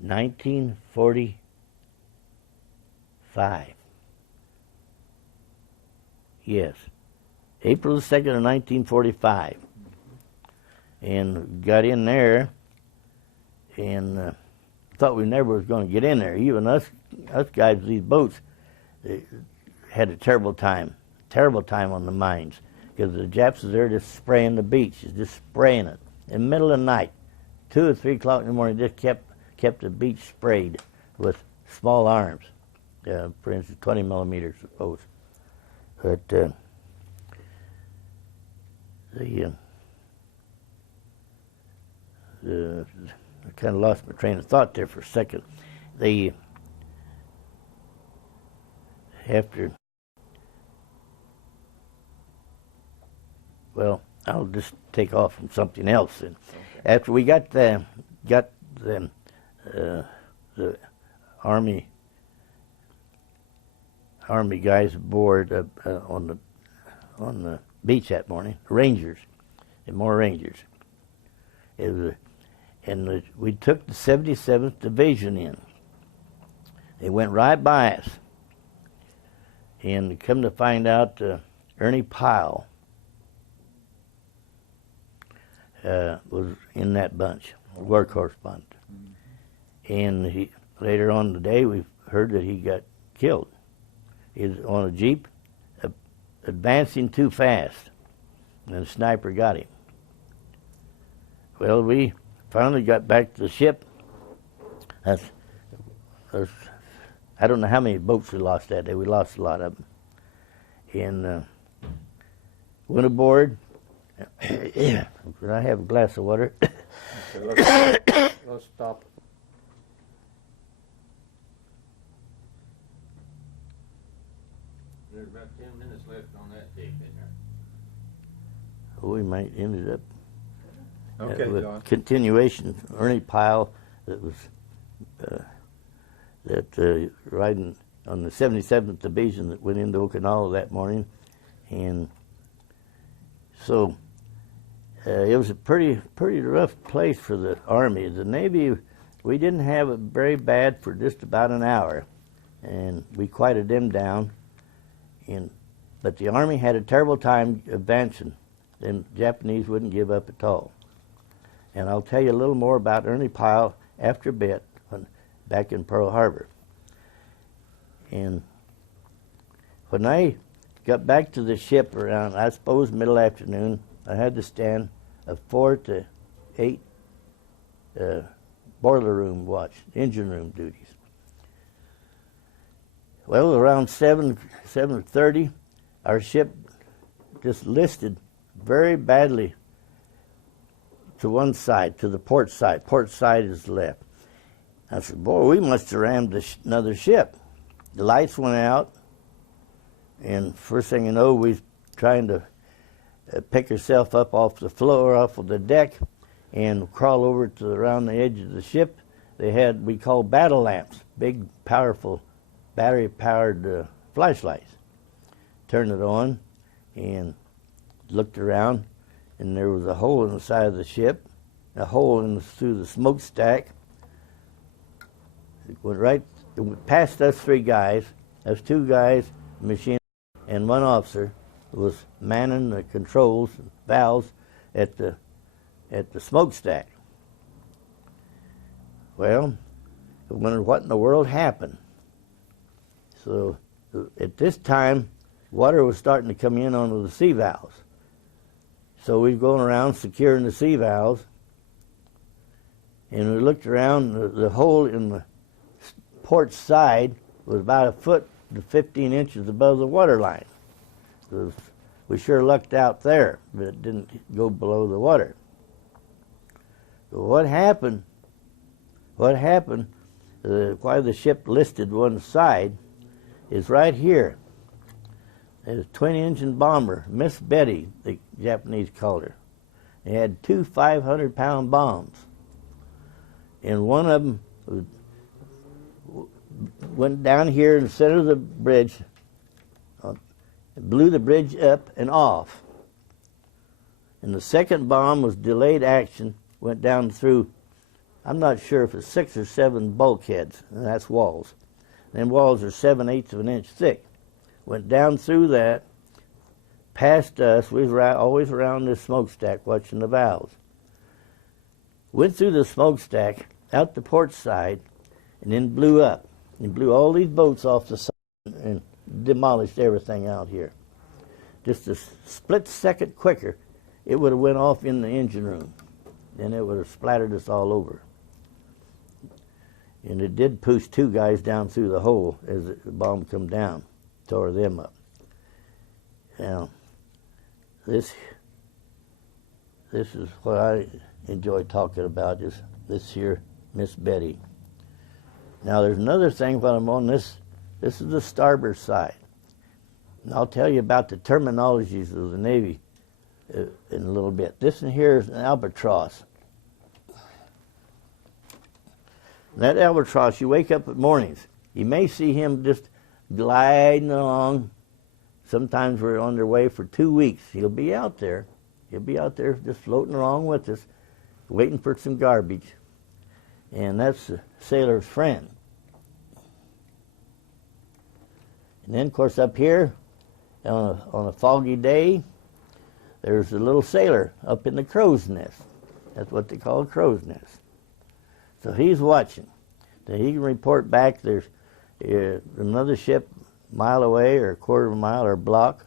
1945. Yes. April the 2nd of 1945. And got in there and thought we never was going to get in there. Even us guys with these boats had a terrible time on the mines, because the Japs was there just spraying the beach, just spraying it in the middle of the night, 2 or 3 o'clock in the morning. Just kept the beach sprayed with small arms, for instance, 20 millimeters, I suppose. But I kind of lost my train of thought there for a second. Well, I'll just take off from something else. And Okay. after we got the army guys aboard on the beach that morning, Rangers, and more Rangers. We took the 77th Division in. They went right by us. And come to find out, Ernie Pyle was in that bunch, war correspondent. And later on in the day, we heard that he got killed. He was on a Jeep, advancing too fast, and a sniper got him. Well, we finally got back to the ship. I don't know how many boats we lost that day. We lost a lot of them. And went aboard. Could I have a glass of water? Okay, let's stop. There's about 10 minutes left on that tape in there. We might ended up Okay, with John. continuation. Ernie Pyle, that was riding on the 77th Division that went into Okinawa that morning, and so it was a pretty rough place for the Army. The Navy, we didn't have it very bad for just about an hour, and we quieted them down. But the Army had a terrible time advancing. The Japanese wouldn't give up at all. And I'll tell you a little more about Ernie Pyle after a bit, back in Pearl Harbor. And when I got back to the ship around, I suppose, middle afternoon, I had to stand a 4 to 8 boiler room watch, engine room duties. Well, around 7:30, our ship just listed very badly to one side, to the port side. Port side is left. I said, boy, we must have rammed another ship. The lights went out, and first thing you know, we was trying to pick herself up off the floor, off of the deck, and crawl over to around the edge of the ship. They had, we call battle lamps, big, powerful, battery-powered flashlights. Turned it on and looked around, and there was a hole in the side of the ship, a hole through the smokestack. It went past us 3 guys. Us 2 guys, a machinist, and 1 officer was manning the controls and valves at the smokestack. Well, I wondered what in the world happened. So at this time, water was starting to come in onto the sea valves. So we were going around securing the sea valves, and we looked around. The hole in the port side was about 1 foot to 15 inches above the water line. We sure lucked out there, but it didn't go below the water. So what happened, why the ship listed one side, is right here. There's a twin-engine bomber, Miss Betty, the Japanese called her. They had 2 500-pound bombs. and one of them went down here in the center of the bridge, blew the bridge up and off. And the second bomb was delayed action, went down through, I'm not sure if it's 6 or 7 bulkheads, and that's walls. Them walls are 7/8 of an inch thick. Went down through that, past us. We was always around this smokestack watching the valves. Went through the smokestack, out the port side, and then blew up. And blew all these boats off the side and demolished everything out here. Just a split second quicker, it would have went off in the engine room. Then it would have splattered us all over. And it did push 2 guys down through the hole as the bomb come down, tore them up. Now, this is what I enjoy talking about, is this here Miss Betty. Now there's another thing while I'm on this. This is the starboard side. And I'll tell you about the terminologies of the Navy in a little bit. This in here is an albatross. And that albatross, you wake up at mornings, you may see him just gliding along. Sometimes we're on their way for 2 weeks. He'll be out there. He'll be out there just floating along with us, waiting for some garbage. And that's the sailor's friend. And then, of course, up here, on a foggy day, there's a little sailor up in the crow's nest. That's what they call a crow's nest. So he's watching. So he can report back there's another ship a mile away or a quarter of a mile or a block.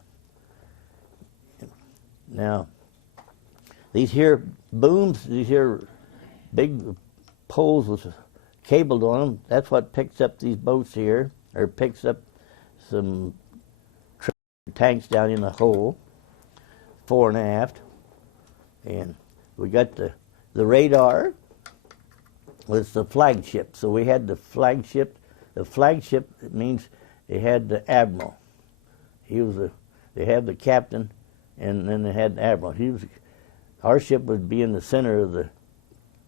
Now, these here booms, these here big poles with cabled on them, that's what picks up these boats here, or picks up some tanks down in the hole, fore and aft. And we got the radar was the flagship. So we had the flagship. The flagship, it means they had the admiral. They had the captain, and then they had the admiral. Our ship would be in the center of the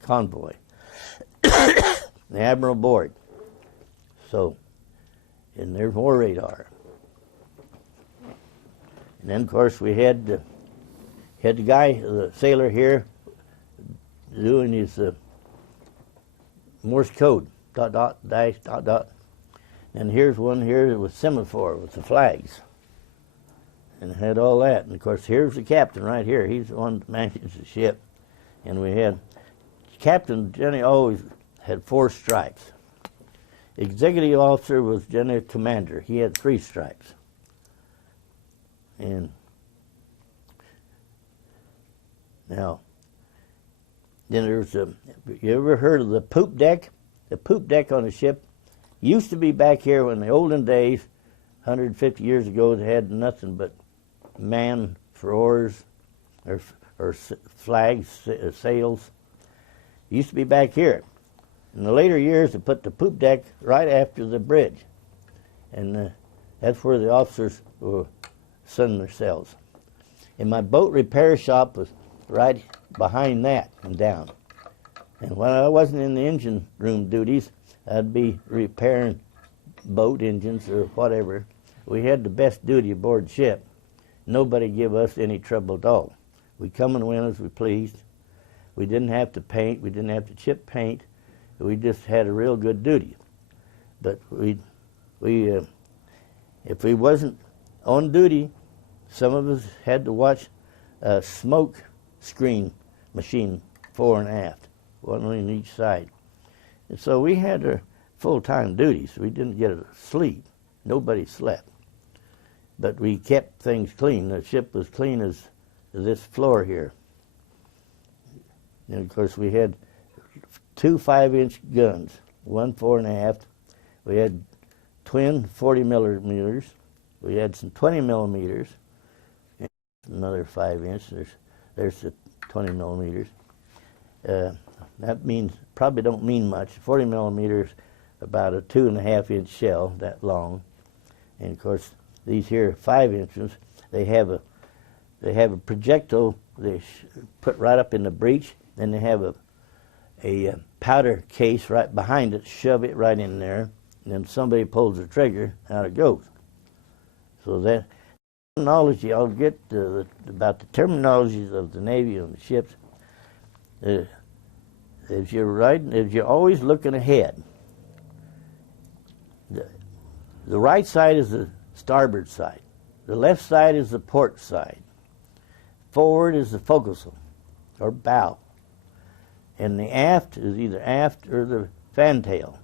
convoy. The admiral aboard. So, and there's more radar. And then, of course, we had the guy, the sailor here, doing his Morse code, dot, dot, dash, dot, dot. And here's one here with semaphore with the flags. And it had all that. And, of course, here's the captain right here. He's the one that manages the ship. And we had, captain generally always had 4 stripes. Executive officer was generally commander. He had 3 stripes. And now, then there's you ever heard of the poop deck? The poop deck on a ship used to be back here in the olden days, 150 years ago. They had nothing but man for oars or flags, sails. It used to be back here. In the later years, they put the poop deck right after the bridge, and that's where the officers will sun themselves. And my boat repair shop was right behind that and down. And when I wasn't in the engine room duties, I'd be repairing boat engines or whatever. We had the best duty aboard ship. Nobody give us any trouble at all. We come and went as we pleased. We didn't have to paint. We didn't have to chip paint. We just had a real good duty. But if we wasn't on duty, some of us had to watch a smoke screen machine fore and aft, one on each side. And so we had our full-time duties. We didn't get to sleep. Nobody slept. But we kept things clean. The ship was clean as this floor here. And of course we had 2 5-inch guns, one fore and aft. We had twin 40 millimeters. We had some 20 millimeters. And another 5-inch. There's the 20 millimeters. That means, probably don't mean much. 40 millimeters, about a 2.5-inch shell, that long. And of course, these here 5 inches, they have a projectile they put right up in the breech. Then they have powder case right behind it, shove it right in there, and then somebody pulls the trigger, out it goes. So that terminology, I'll get about the terminologies of the Navy and the ships. If you're always looking ahead, the right side is the starboard side. The left side is the port side. Forward is the forecastle, or bow. And the aft is either aft or the fantail.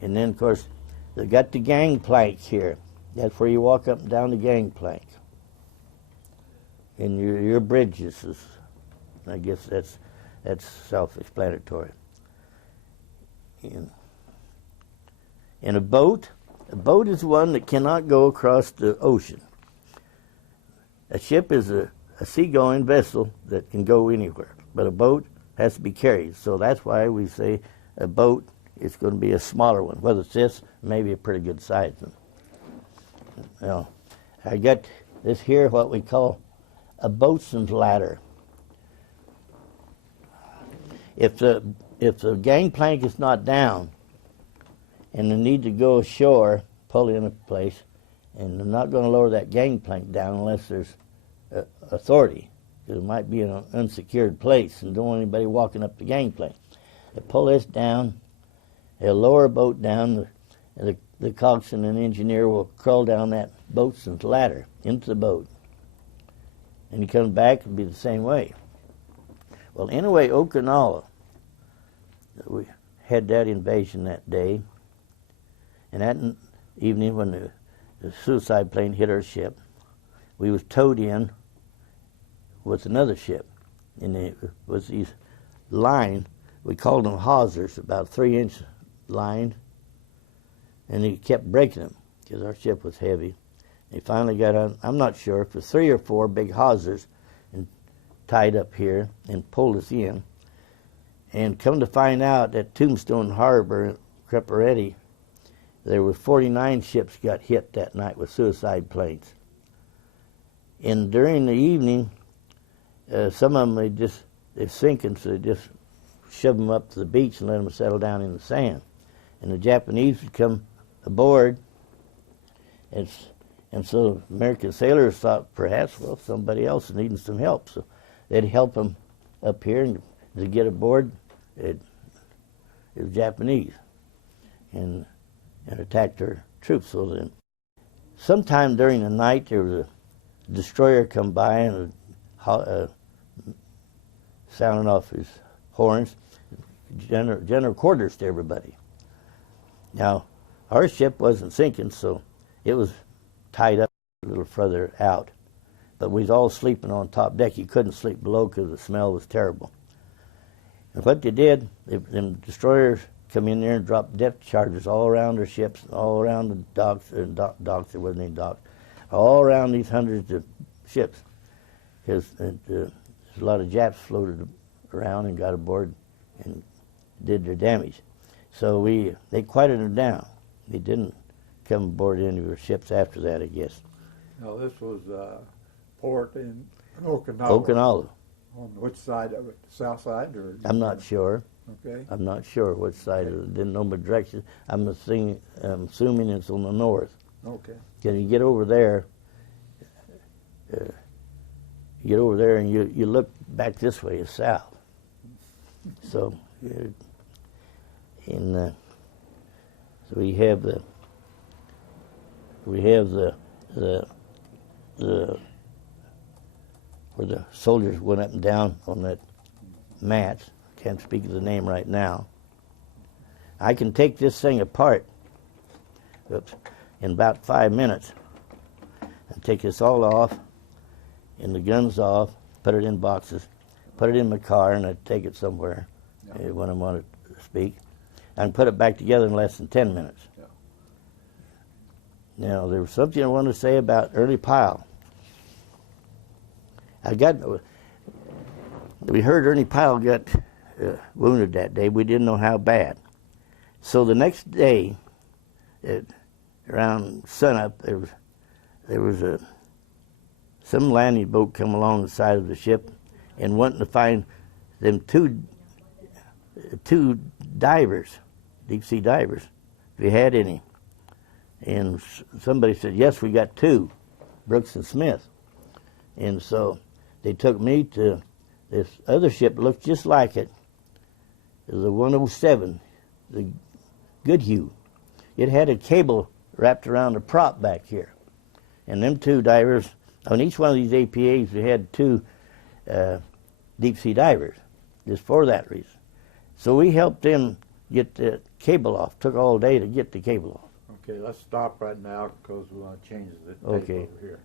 And then, of course, they've got the gangplank here. That's where you walk up and down the gangplank. And your bridges is, I guess that's self-explanatory. In a boat is one that cannot go across the ocean. A ship is a seagoing vessel that can go anywhere, but a boat has to be carried. So that's why we say a boat is going to be a smaller one. Whether it's this, maybe a pretty good size one. Now, I got this here, what we call a boatswain's ladder. If the gangplank is not down, and they need to go ashore, pull in a place, and they're not going to lower that gangplank down unless there's authority, because it might be in an unsecured place and don't want anybody walking up the gangplank. They pull this down, they'll lower a boat down, the coxswain and engineer will crawl down that boatswain's ladder into the boat. And he comes back, it'll be the same way. Well, anyway, Okinawa, we had that invasion that day, and that evening when the suicide plane hit our ship, we was towed in with another ship, and it was these line, we called them hawsers, about 3-inch line, and he kept breaking them because our ship was heavy. They finally got on, I'm not sure if it was 3 or 4 big hawsers and tied up here and pulled us in. And come to find out at Tombstone Harbor, Creperetti, there were 49 ships got hit that night with suicide planes. And during the evening, some of them, they're sinking, so they just shove them up to the beach and let them settle down in the sand. And the Japanese would come aboard, and so American sailors thought perhaps, well, somebody else is needing some help. So they'd help them up here, and to get aboard, it was Japanese, and attacked our troops. So then, sometime during the night, there was a destroyer come by and sounding off his horns, general quarters to everybody. Now, our ship wasn't sinking, so it was tied up a little further out. But we was all sleeping on top deck. You couldn't sleep below because the smell was terrible. And what they did, them destroyers come in there and drop depth charges all around our ships, all around the docks, there wasn't any docks, all around these hundreds of ships. Because a lot of Japs floated around and got aboard and did their damage. So they quieted them down. They didn't come aboard any of our ships after that, I guess. Now, this was port in Okinawa. Okinawa. On which side of it? South side? Or I'm not sure. Okay. I'm not sure which side of it. Didn't know my direction. I'm assuming it's on the north. Okay. Because you get over there, and you look back this way, it's south. So, so we have the where the soldiers went up and down on that mat. Can't speak of the name right now. I can take this thing apart in about 5 minutes and take this all off and the guns off, put it in boxes, put it in my car, and I'd take it somewhere when I want to speak, and put it back together in less than 10 minutes. Yeah. Now, there was something I wanted to say about Early Pyle. We heard Ernie Pyle got wounded that day. We didn't know how bad. So the next day, around sunup, there was some landing boat come along the side of the ship and wanting to find them 2 2 divers, deep sea divers, if we had any. And somebody said, yes, we got 2, Brooks and Smith. And so they took me to this other ship, looked just like it. It was a 107, the Goodhue. It had a cable wrapped around a prop back here. And them 2 divers, on each one of these APAs, we had 2 deep sea divers, just for that reason. So we helped them get the cable off. Took all day to get the cable off. Okay, let's stop right now because we want to change the tape Okay. over here.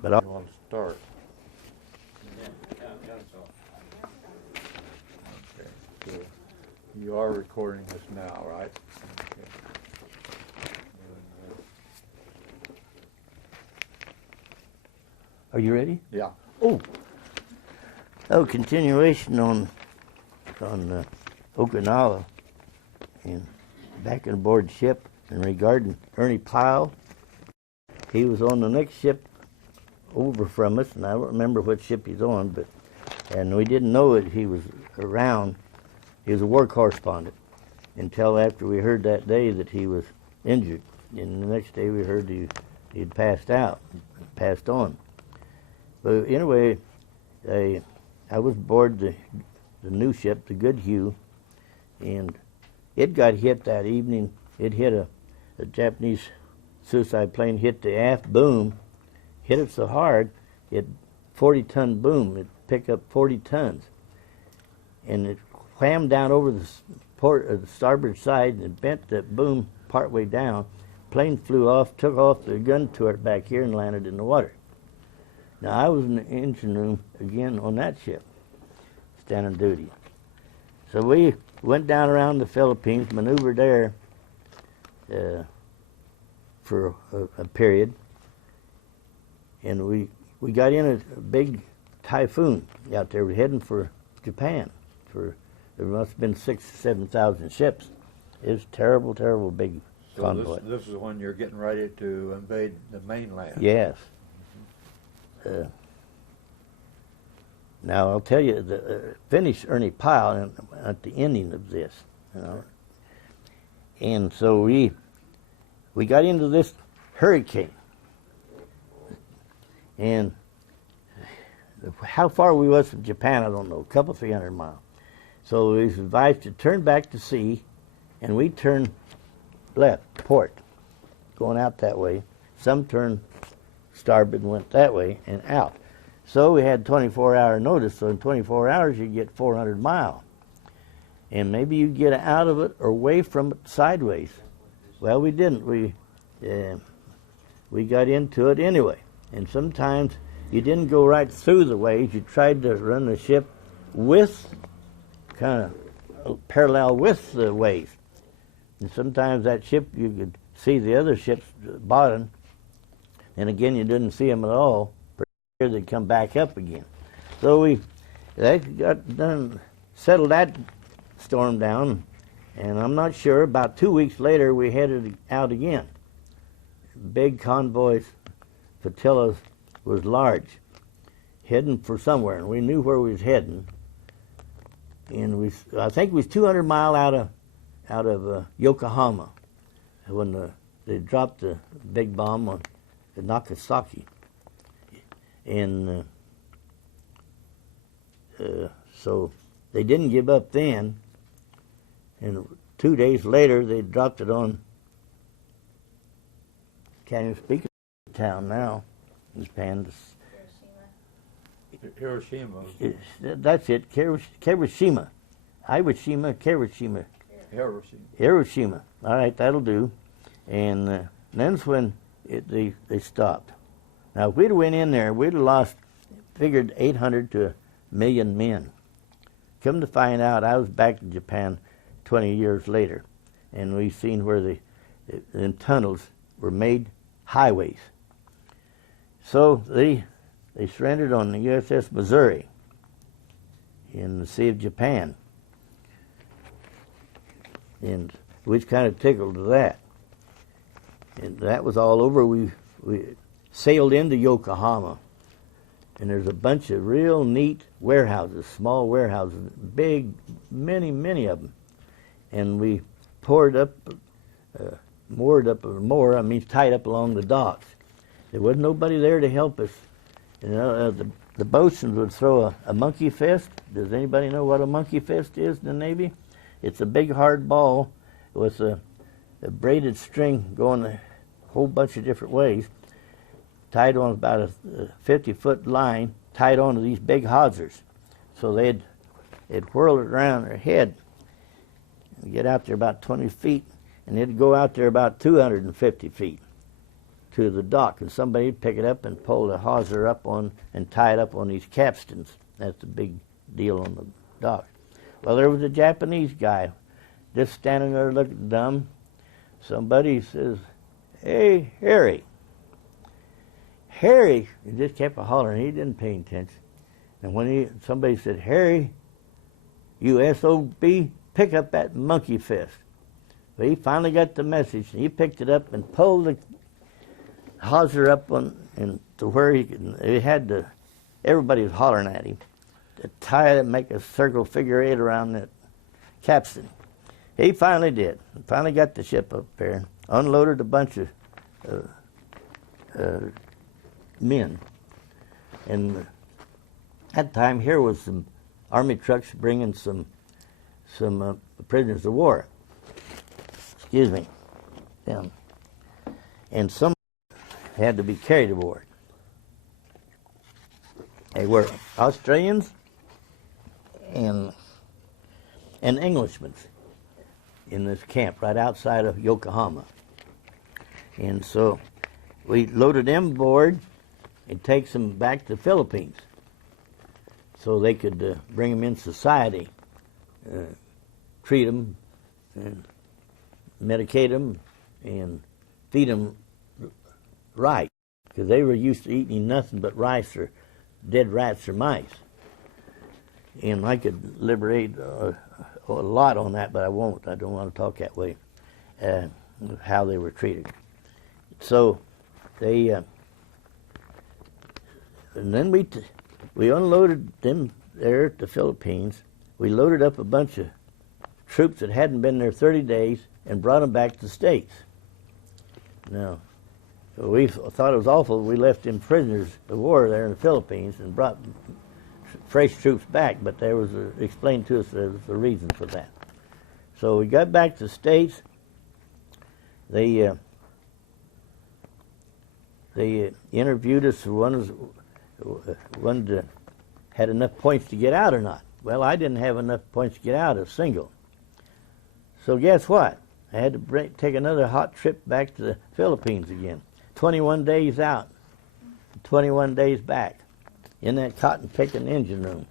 But You want to start. Okay, so you are recording this now, right? Okay. are you ready? Yeah. Oh, continuation on Okinawa, and back on board ship, and regarding Ernie Pyle, he was on the next ship over from us, and I don't remember what ship he's on, and we didn't know that he was around. He was a war correspondent until after we heard that day that he was injured, and the next day we heard he'd passed on. But anyway, I was aboard the new ship, the Goodhue, and it got hit that evening. It hit a Japanese suicide plane, hit the aft boom, hit it so hard, 40-ton boom. It picked up 40 tons, and it whammed down over the starboard side and bent that boom partway down. Plane flew off, took off the gun turret back here, and landed in the water. Now, I was in the engine room again on that ship, standing duty. So we went down around the Philippines, maneuvered there for a period, and we got in a big typhoon out there. We're heading for Japan. There must have been 6,000 or 7,000 ships. It was terrible, terrible big convoy. So this is when you're getting ready to invade the mainland. Yes. Now I'll tell you the finish Ernie Pyle at the ending of this, and so we got into this hurricane, and how far we was from Japan I don't know, a couple 300 miles. So we was advised to turn back to sea, and we turned left, port, going out that way. Some turned starboard and went that way and out. So we had 24-hour notice, so in 24 hours you get 400 miles. And maybe you get out of it or away from it sideways. Well, we didn't. We got into it anyway. And sometimes you didn't go right through the waves. You tried to run the ship kind of parallel with the waves. And sometimes that ship, you could see the other ship's bottom, and again you didn't see them at all. They'd come back up again. So that got done, settled that storm down, and I'm not sure, about 2 weeks later we headed out again. Big convoy flotilla was large, heading for somewhere, and we knew where we was heading. And I think we was 200 miles out of Yokohama when they dropped the big bomb on Nagasaki. And so they didn't give up then, and 2 days later they dropped it on, can't even speak of town now, Japan. Hiroshima. That's it, Hiroshima. Hiroshima. Hiroshima. All right, that'll do. And then's when they stopped. Now, if we'd have went in there, we'd have lost, figured 800 to 1 million men. Come to find out, I was back in Japan 20 years later, and we've seen where the tunnels were made highways. So they surrendered on the USS Missouri in the Sea of Japan, and we was kind of tickled to that. And that was all over. We sailed into Yokohama, and there's a bunch of real neat warehouses, small warehouses, big, many of them. And we poured up, moored up, tied up along the docks. There wasn't nobody there to help us. You know, the boatswains would throw a monkey fist. Does anybody know what a monkey fist is in the Navy? It's a big hard ball with a braided string going a whole bunch of different ways, tied on about a 50-foot line, tied onto these big hawsers. So they'd whirl it around their head and get out there about 20 feet, and it'd go out there about 250 feet to the dock, and somebody'd pick it up and pull the hawser up on and tie it up on these capstans. That's the big deal on the dock. Well, there was a Japanese guy just standing there looking dumb. Somebody says, "Hey, Harry." Harry, he just kept hollering. He didn't pay attention. And when somebody said, "Harry, you SOB, pick up that monkey fist." Well, he finally got the message, and he picked it up and pulled the hawser up on and to where he could. He had to. Everybody was hollering at him to tie it and make a circle figure 8 around that capstan. He finally did. Finally got the ship up there, unloaded a bunch of men. And at that time, here was some Army trucks bringing some prisoners of war. Excuse me. Down. And some had to be carried aboard. They were Australians and Englishmen in this camp right outside of Yokohama. And so we loaded them aboard and takes them back to the Philippines so they could bring them in society, treat them, and medicate them, and feed them right, because they were used to eating nothing but rice or dead rats or mice. And I could liberate a lot on that, but I won't. I don't want to talk that way, how they were treated. So they, and then we unloaded them there at the Philippines. We loaded up a bunch of troops that hadn't been there 30 days and brought them back to the States. Now, we thought it was awful. We left them prisoners of war there in the Philippines and brought fresh troops back, but there was explained to us there was a reason for that. So we got back to the States. They interviewed us. One had enough points to get out or not. Well, I didn't have enough points to get out as single. So guess what? I had to take another hot trip back to the Philippines again. 21 days out, 21 days back in that cotton-picking engine room.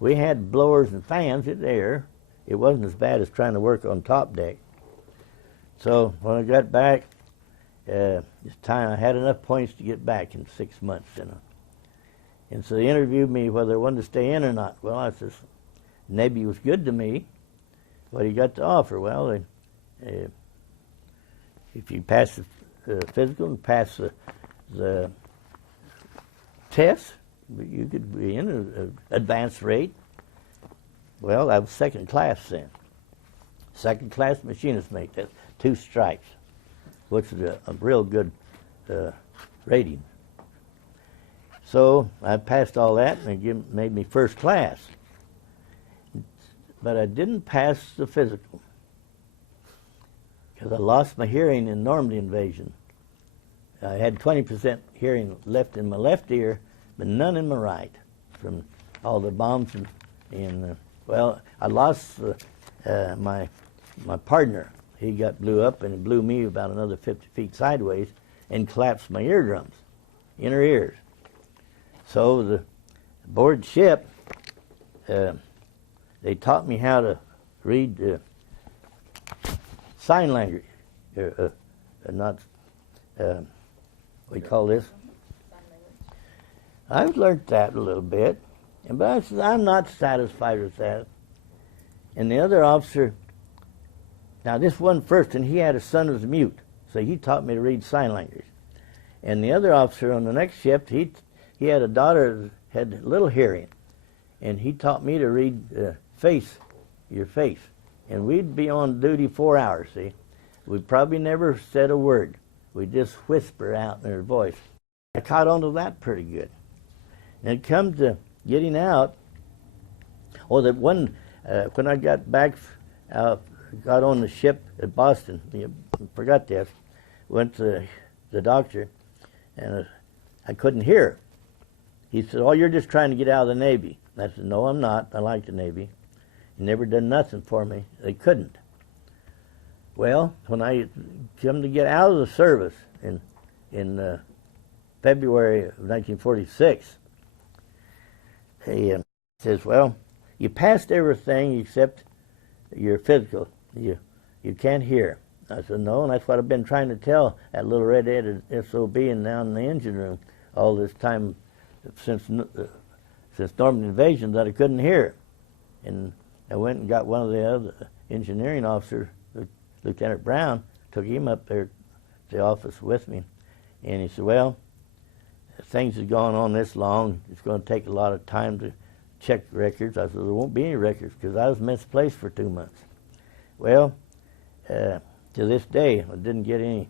We had blowers and fans in there. It wasn't as bad as trying to work on top deck. So when I got back, this time I had enough points to get back in 6 months, you know. And so they interviewed me whether I wanted to stay in or not. Well, I said, Navy was good to me. What do you got to offer? Well, if you pass the physical and pass the test, you could be in an advanced rate. Well, I was second class then. Second class machinist mate. That's 2 stripes, which is a real good rating. So I passed all that, and it made me first class. But I didn't pass the physical because I lost my hearing in Normandy invasion. I had 20% hearing left in my left ear, but none in my right from all the bombs. And well, I lost my partner. He got blew up, and it blew me about another 50 feet sideways and collapsed my eardrums, inner ears. So the aboard ship, they taught me how to read sign language, not, what do you call this? I've learned that a little bit, but I said, I'm not satisfied with that. And the other officer, now this one first, and he had a son who was mute, so he taught me to read sign language. And the other officer on the next ship, he he had a daughter that had little hearing, and he taught me to read your face. And we'd be on duty 4 hours, see. We probably never said a word. We just whisper out in her voice. I caught on to that pretty good. And it come to getting out. Oh, that one, when I got back, got on the ship at Boston, forgot this, went to the doctor, and I couldn't hear. He said, "Oh, you're just trying to get out of the Navy." I said, "No, I'm not. I like the Navy. He never done nothing for me." They couldn't. Well, when I come to get out of the service in February of 1946, he says, "Well, you passed everything except your physical. You can't hear." I said, "No," and that's what I've been trying to tell that little red-headed SOB and down in the engine room all this time since Norman invasion, that I couldn't hear. And I went and got one of the other engineering officers, Lieutenant Brown, took him up there to the office with me, and he said, "Well, things have gone on this long. It's going to take a lot of time to check records." I said, "There won't be any records because I was misplaced for 2 months." Well, to this day, I didn't get any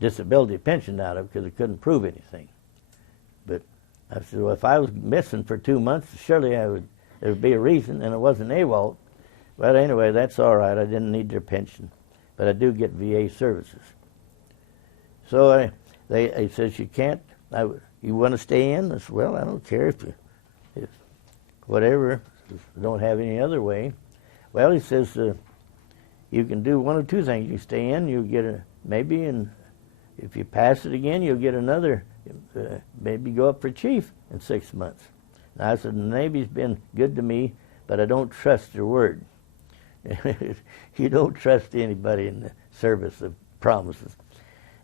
disability pension out of it because I couldn't prove anything. But I said, "Well, if I was missing for 2 months, surely there would be a reason, and it wasn't AWOL." Well, anyway, that's all right. I didn't need their pension, but I do get VA services. So they says, "You can't. You want to stay in?" I said, "Well, I don't care if whatever. Don't have any other way." Well, he says, "You can do one of two things. You stay in, you get maybe, and if you pass it again, you'll get another. Maybe go up for chief in 6 months." And I said, "The Navy's been good to me, but I don't trust their word." You don't trust anybody in the service of promises.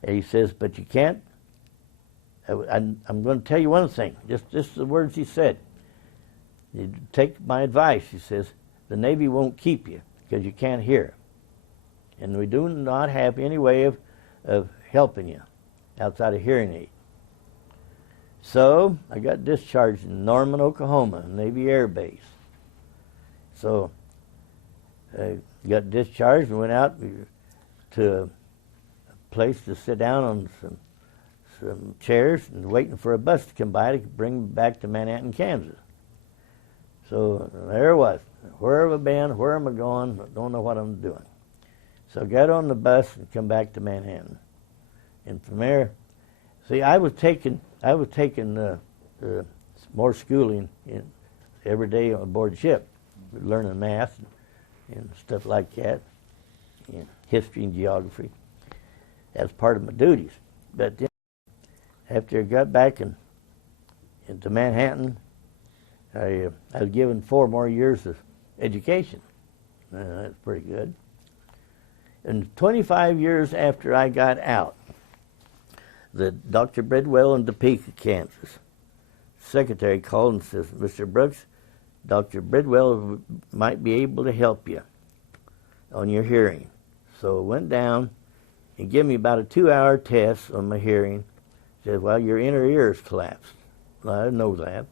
And he says, "But you can't. I'm going to tell you one thing. Just the words he said. You take my advice." He says, "The Navy won't keep you because you can't hear, and we do not have any way of helping you outside of hearing aid." So I got discharged in Norman, Oklahoma, Navy Air Base. So I got discharged and went out to a place to sit down on some chairs and waiting for a bus to come by to bring me back to Manhattan, Kansas. So there it was. Where have I been? Where am I going? I don't know what I'm doing. So I got on the bus and come back to Manhattan. And from there, see, I was taking more schooling every day on board ship, learning math and stuff like that, and history and geography. That's part of my duties. But then, after I got back into Manhattan, I was given 4 more years of education. That's pretty good. And 25 years after I got out, the Dr. Bridwell in Topeka, Kansas, secretary called and says, "Mr. Brooks, Dr. Bridwell might be able to help you on your hearing." So I went down and gave me about a 2-hour test on my hearing. He said, "Well, your inner ear is collapsed." Well, I didn't know that.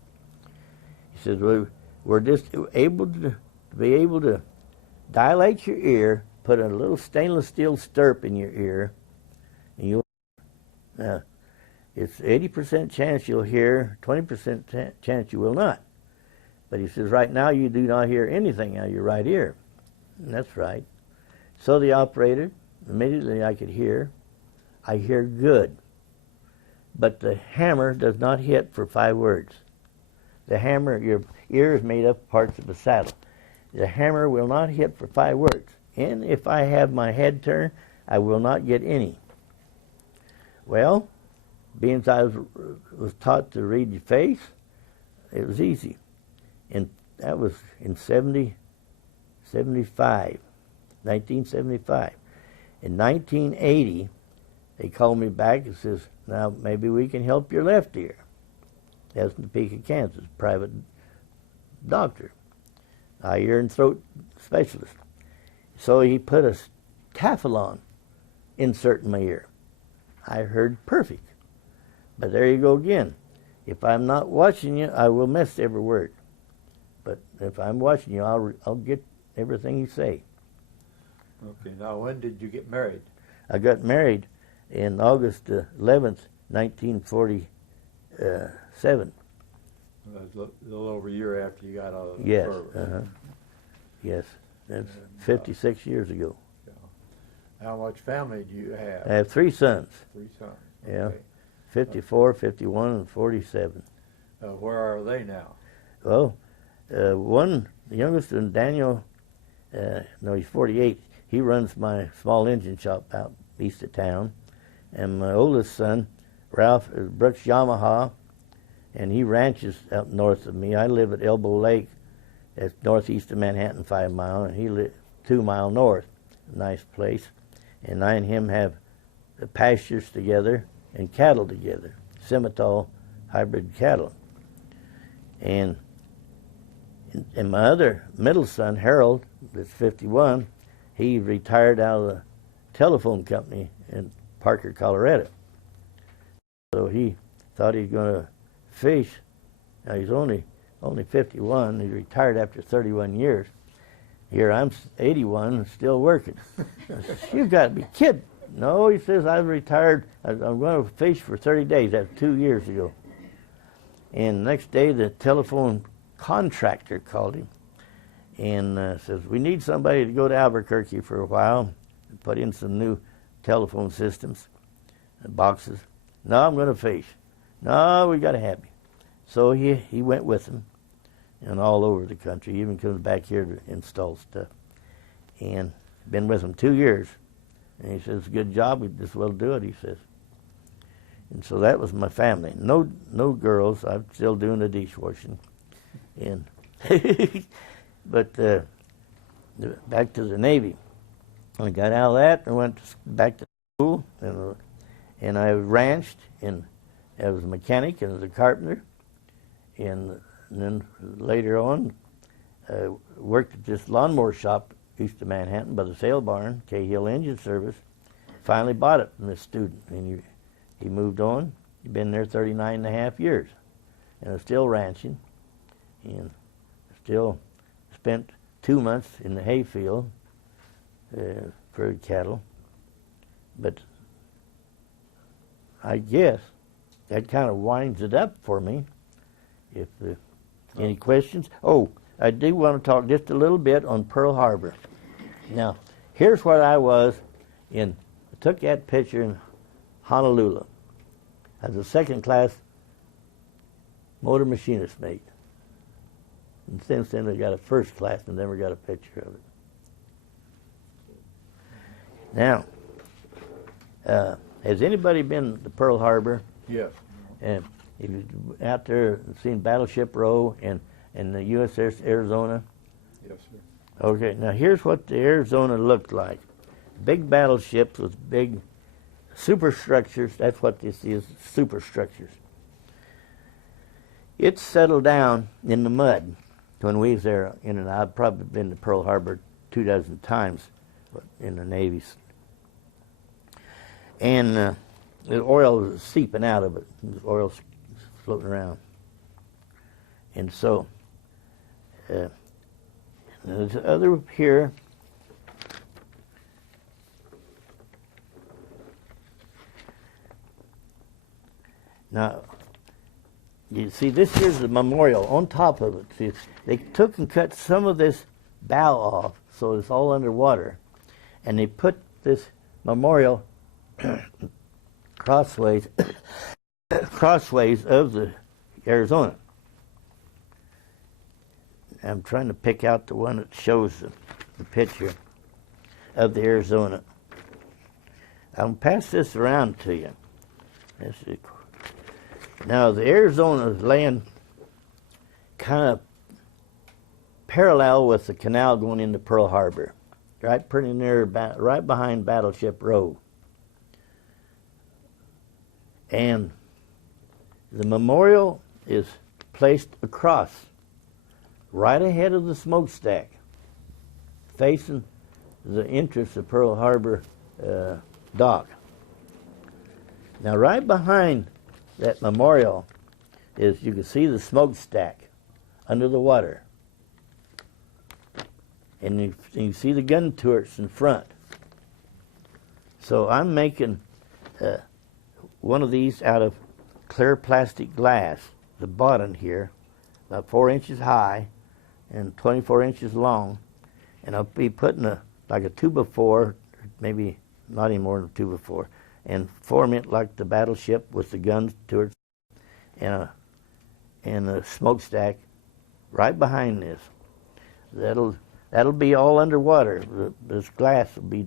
He says, "Well, we're just able to dilate your ear, put a little stainless steel stirrup in your ear, and you'll it's 80% chance you'll hear, 20% chance you will not." But he says, "Right now you do not hear anything out of your right ear." And that's right. So the operator, immediately I could hear. I hear good. But the hammer does not hit for 5 words. The hammer, your ear is made up of parts of the saddle. The hammer will not hit for 5 words. And if I have my head turned, I will not get any. Well, being as I was taught to read your face, it was easy. And that was in 1975. In 1980, they called me back and says, "Now maybe we can help your left ear." That's in Topeka, Kansas, private doctor, eye, ear, and throat specialist. So he put a Tafalon insert in my ear. I heard perfect. But there you go again. If I'm not watching you, I will miss every word. But if I'm watching you, I'll get everything you say. Okay, now when did you get married? I got married in August 11th, 1947. That was a little over a year after you got out of the Yes, service. yes. That's And, 56 years ago. How much family do you have? I have 3 sons, 3 sons. Yeah. Okay. 54, 51, and 47. Where are they now? Well, one, the youngest one, Daniel, no, he's 48. He runs my small engine shop out east of town. And my oldest son, Ralph, is Brooks Yamaha, and he ranches out north of me. I live at Elbow Lake. It's northeast of Manhattan, 5 mile, and he lives 2 mile north. Nice place. And I and him have pastures together and cattle together, Simmental hybrid cattle. And my other middle son, Harold, that's 51, he retired out of the telephone company in Parker, Colorado. So he thought he was going to fish. Now he's only 51. He retired after 31 years. Here I'm 81 and still working. I said, "You've got to be kidding." No, he says, "I've retired. I'm going to fish for 30 days." That's 2 years ago. And the next day, the telephone contractor called him and says, "We need somebody to go to Albuquerque for a while and put in some new telephone systems, boxes." "No, I'm going to fish." "No, we got to have you." So he went with him, and all over the country. He even comes back here to install stuff. And been with him 2 years. And he says, "Good job, we just will do it," he says. And so that was my family. No girls. I'm still doing the dishwashing. And but back to the Navy. I got out of that and went back to school, and I ranched, and I was a mechanic and I was a carpenter, and then later on worked at this lawnmower shop east of Manhattan by the sale barn, Cahill Engine Service. Finally bought it from this student, and he moved on. He's been there 39 and a half years, and is still ranching, and still spent 2 months in the hayfield for cattle. But I guess that kind of winds it up for me. If any questions? Oh, I do want to talk just a little bit on Pearl Harbor. Now, here's where I was I took that picture in Honolulu as a second-class motor machinist mate. And since then, I got a first class and never got a picture of it. Now, has anybody been to Pearl Harbor? Yes. And if you out there and seen Battleship Row and the USS Arizona? Yes, sir. Okay, now here's what the Arizona looked like. Big battleships with big superstructures. That's what this is, superstructures. It settled down in the mud when we was there. I've probably been to Pearl Harbor 24 times in the Navy. And the oil was seeping out of it. The oil floating around. And so, there's other here. Now, you see, this here's the memorial on top of it. See, they took and cut some of this bow off, so it's all underwater, and they put this memorial crossways of the Arizona. I'm trying to pick out the one that shows the picture of the Arizona. I'll pass this around to you. Now, the Arizona is laying kind of parallel with the canal going into Pearl Harbor, right pretty near, right behind Battleship Row. And the memorial is placed across, right ahead of the smokestack, facing the entrance of Pearl Harbor dock. Now, right behind that memorial is you can see the smokestack under the water. And you see the gun turrets in front. So I'm making one of these out of clear plastic glass, the bottom here, about 4 inches high and 24 inches long. And I'll be putting like a 2x4, maybe not any more than a 2x4, and form it like the battleship with the gun turrets and a smokestack right behind this. That'll be all underwater. This glass will be,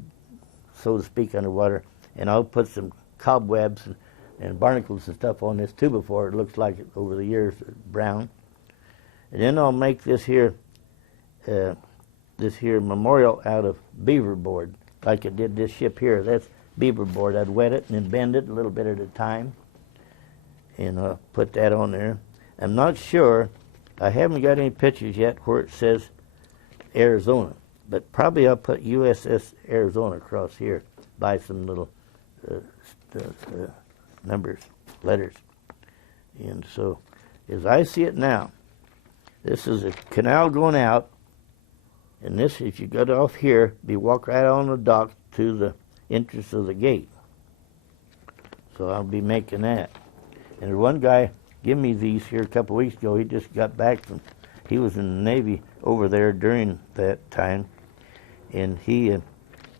so to speak, underwater, and I'll put some cobwebs and barnacles and stuff on this 2x4. It looks like it over the years, brown. And then I'll make this here memorial out of beaver board, like I did this ship here. That's beaver board. I'd wet it and then bend it a little bit at a time, and I'll put that on there. I'm not sure. I haven't got any pictures yet where it says Arizona, but probably I'll put USS Arizona across here by some little numbers, letters. And so, as I see it now, this is a canal going out, and this, if you got off here, you walk right on the dock to the entrance of the gate. So I'll be making that. And one guy gave me these here a couple of weeks ago. He just got back from, he was in the Navy over there during that time, and he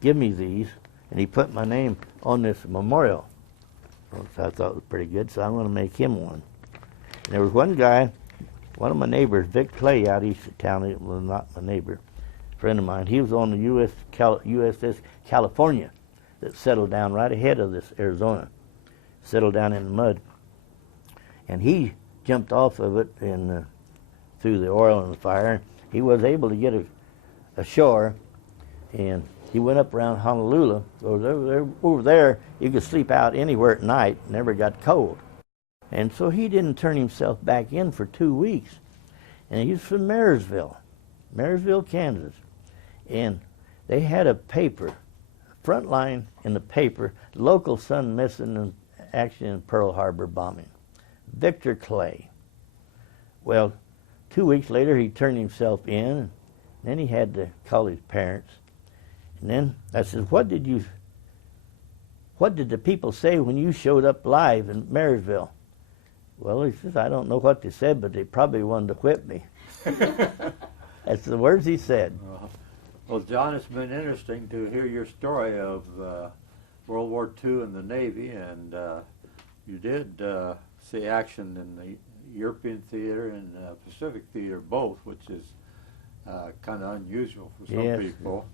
gave me these, and he put my name on this memorial, which I thought was pretty good, so I'm going to make him one. And there was one guy, one of my neighbors, Vic Clay, out east of town. It was not my neighbor, friend of mine. He was on the USS California that settled down right ahead of this Arizona, settled down in the mud. And he jumped off of it and through the oil and the fire. He was able to get ashore, and he went up around Honolulu. Over there, you could sleep out anywhere at night, never got cold. And so he didn't turn himself back in for 2 weeks. And he's from Marysville, Kansas. And they had a paper, front line in the paper, local son missing in action in Pearl Harbor bombing. Victor Clay. Well, 2 weeks later, he turned himself in, and then he had to call his parents. And then I said, what did the people say when you showed up live in Marysville? Well, he says, I don't know what they said, but they probably wanted to whip me. That's the words he said. Well, John, it's been interesting to hear your story of World War II and the Navy, and you did see action in the European theater and Pacific theater both, which is kind of unusual for some people.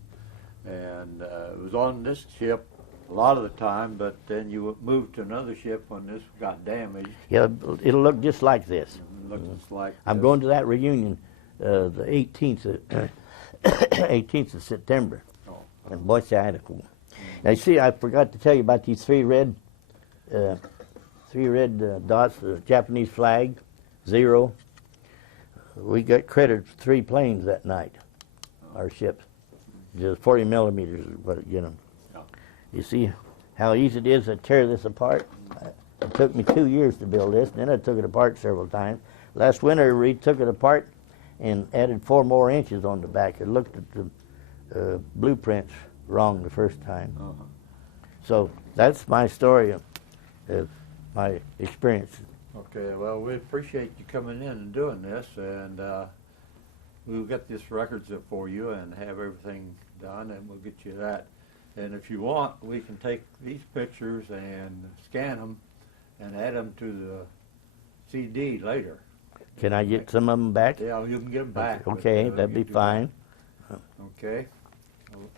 And it was on this ship a lot of the time, but then you moved to another ship when this got damaged. Yeah, it'll look just like this. It looks just like I'm going to that reunion the 18th of September in Boise, Idaho. Now, you see, I forgot to tell you about these three red dots, the Japanese flag, 0. We got credited for 3 planes that night, our ships. Just 40 millimeters is what it get them. You see how easy it is to tear this apart? It took me 2 years to build this, and then I took it apart several times. Last winter, we took it apart and added 4 more inches on the back. I looked at the blueprints wrong the first time. So that's my story of my experience. Okay, well, we appreciate you coming in and doing this, and we'll get this records up for you and have everything done, and we'll get you that. And if you want, we can take these pictures and scan them and add them to the CD later. Can I get some of them back? Yeah, you can get them back. Okay, but, that'd be fine. Okay. Well,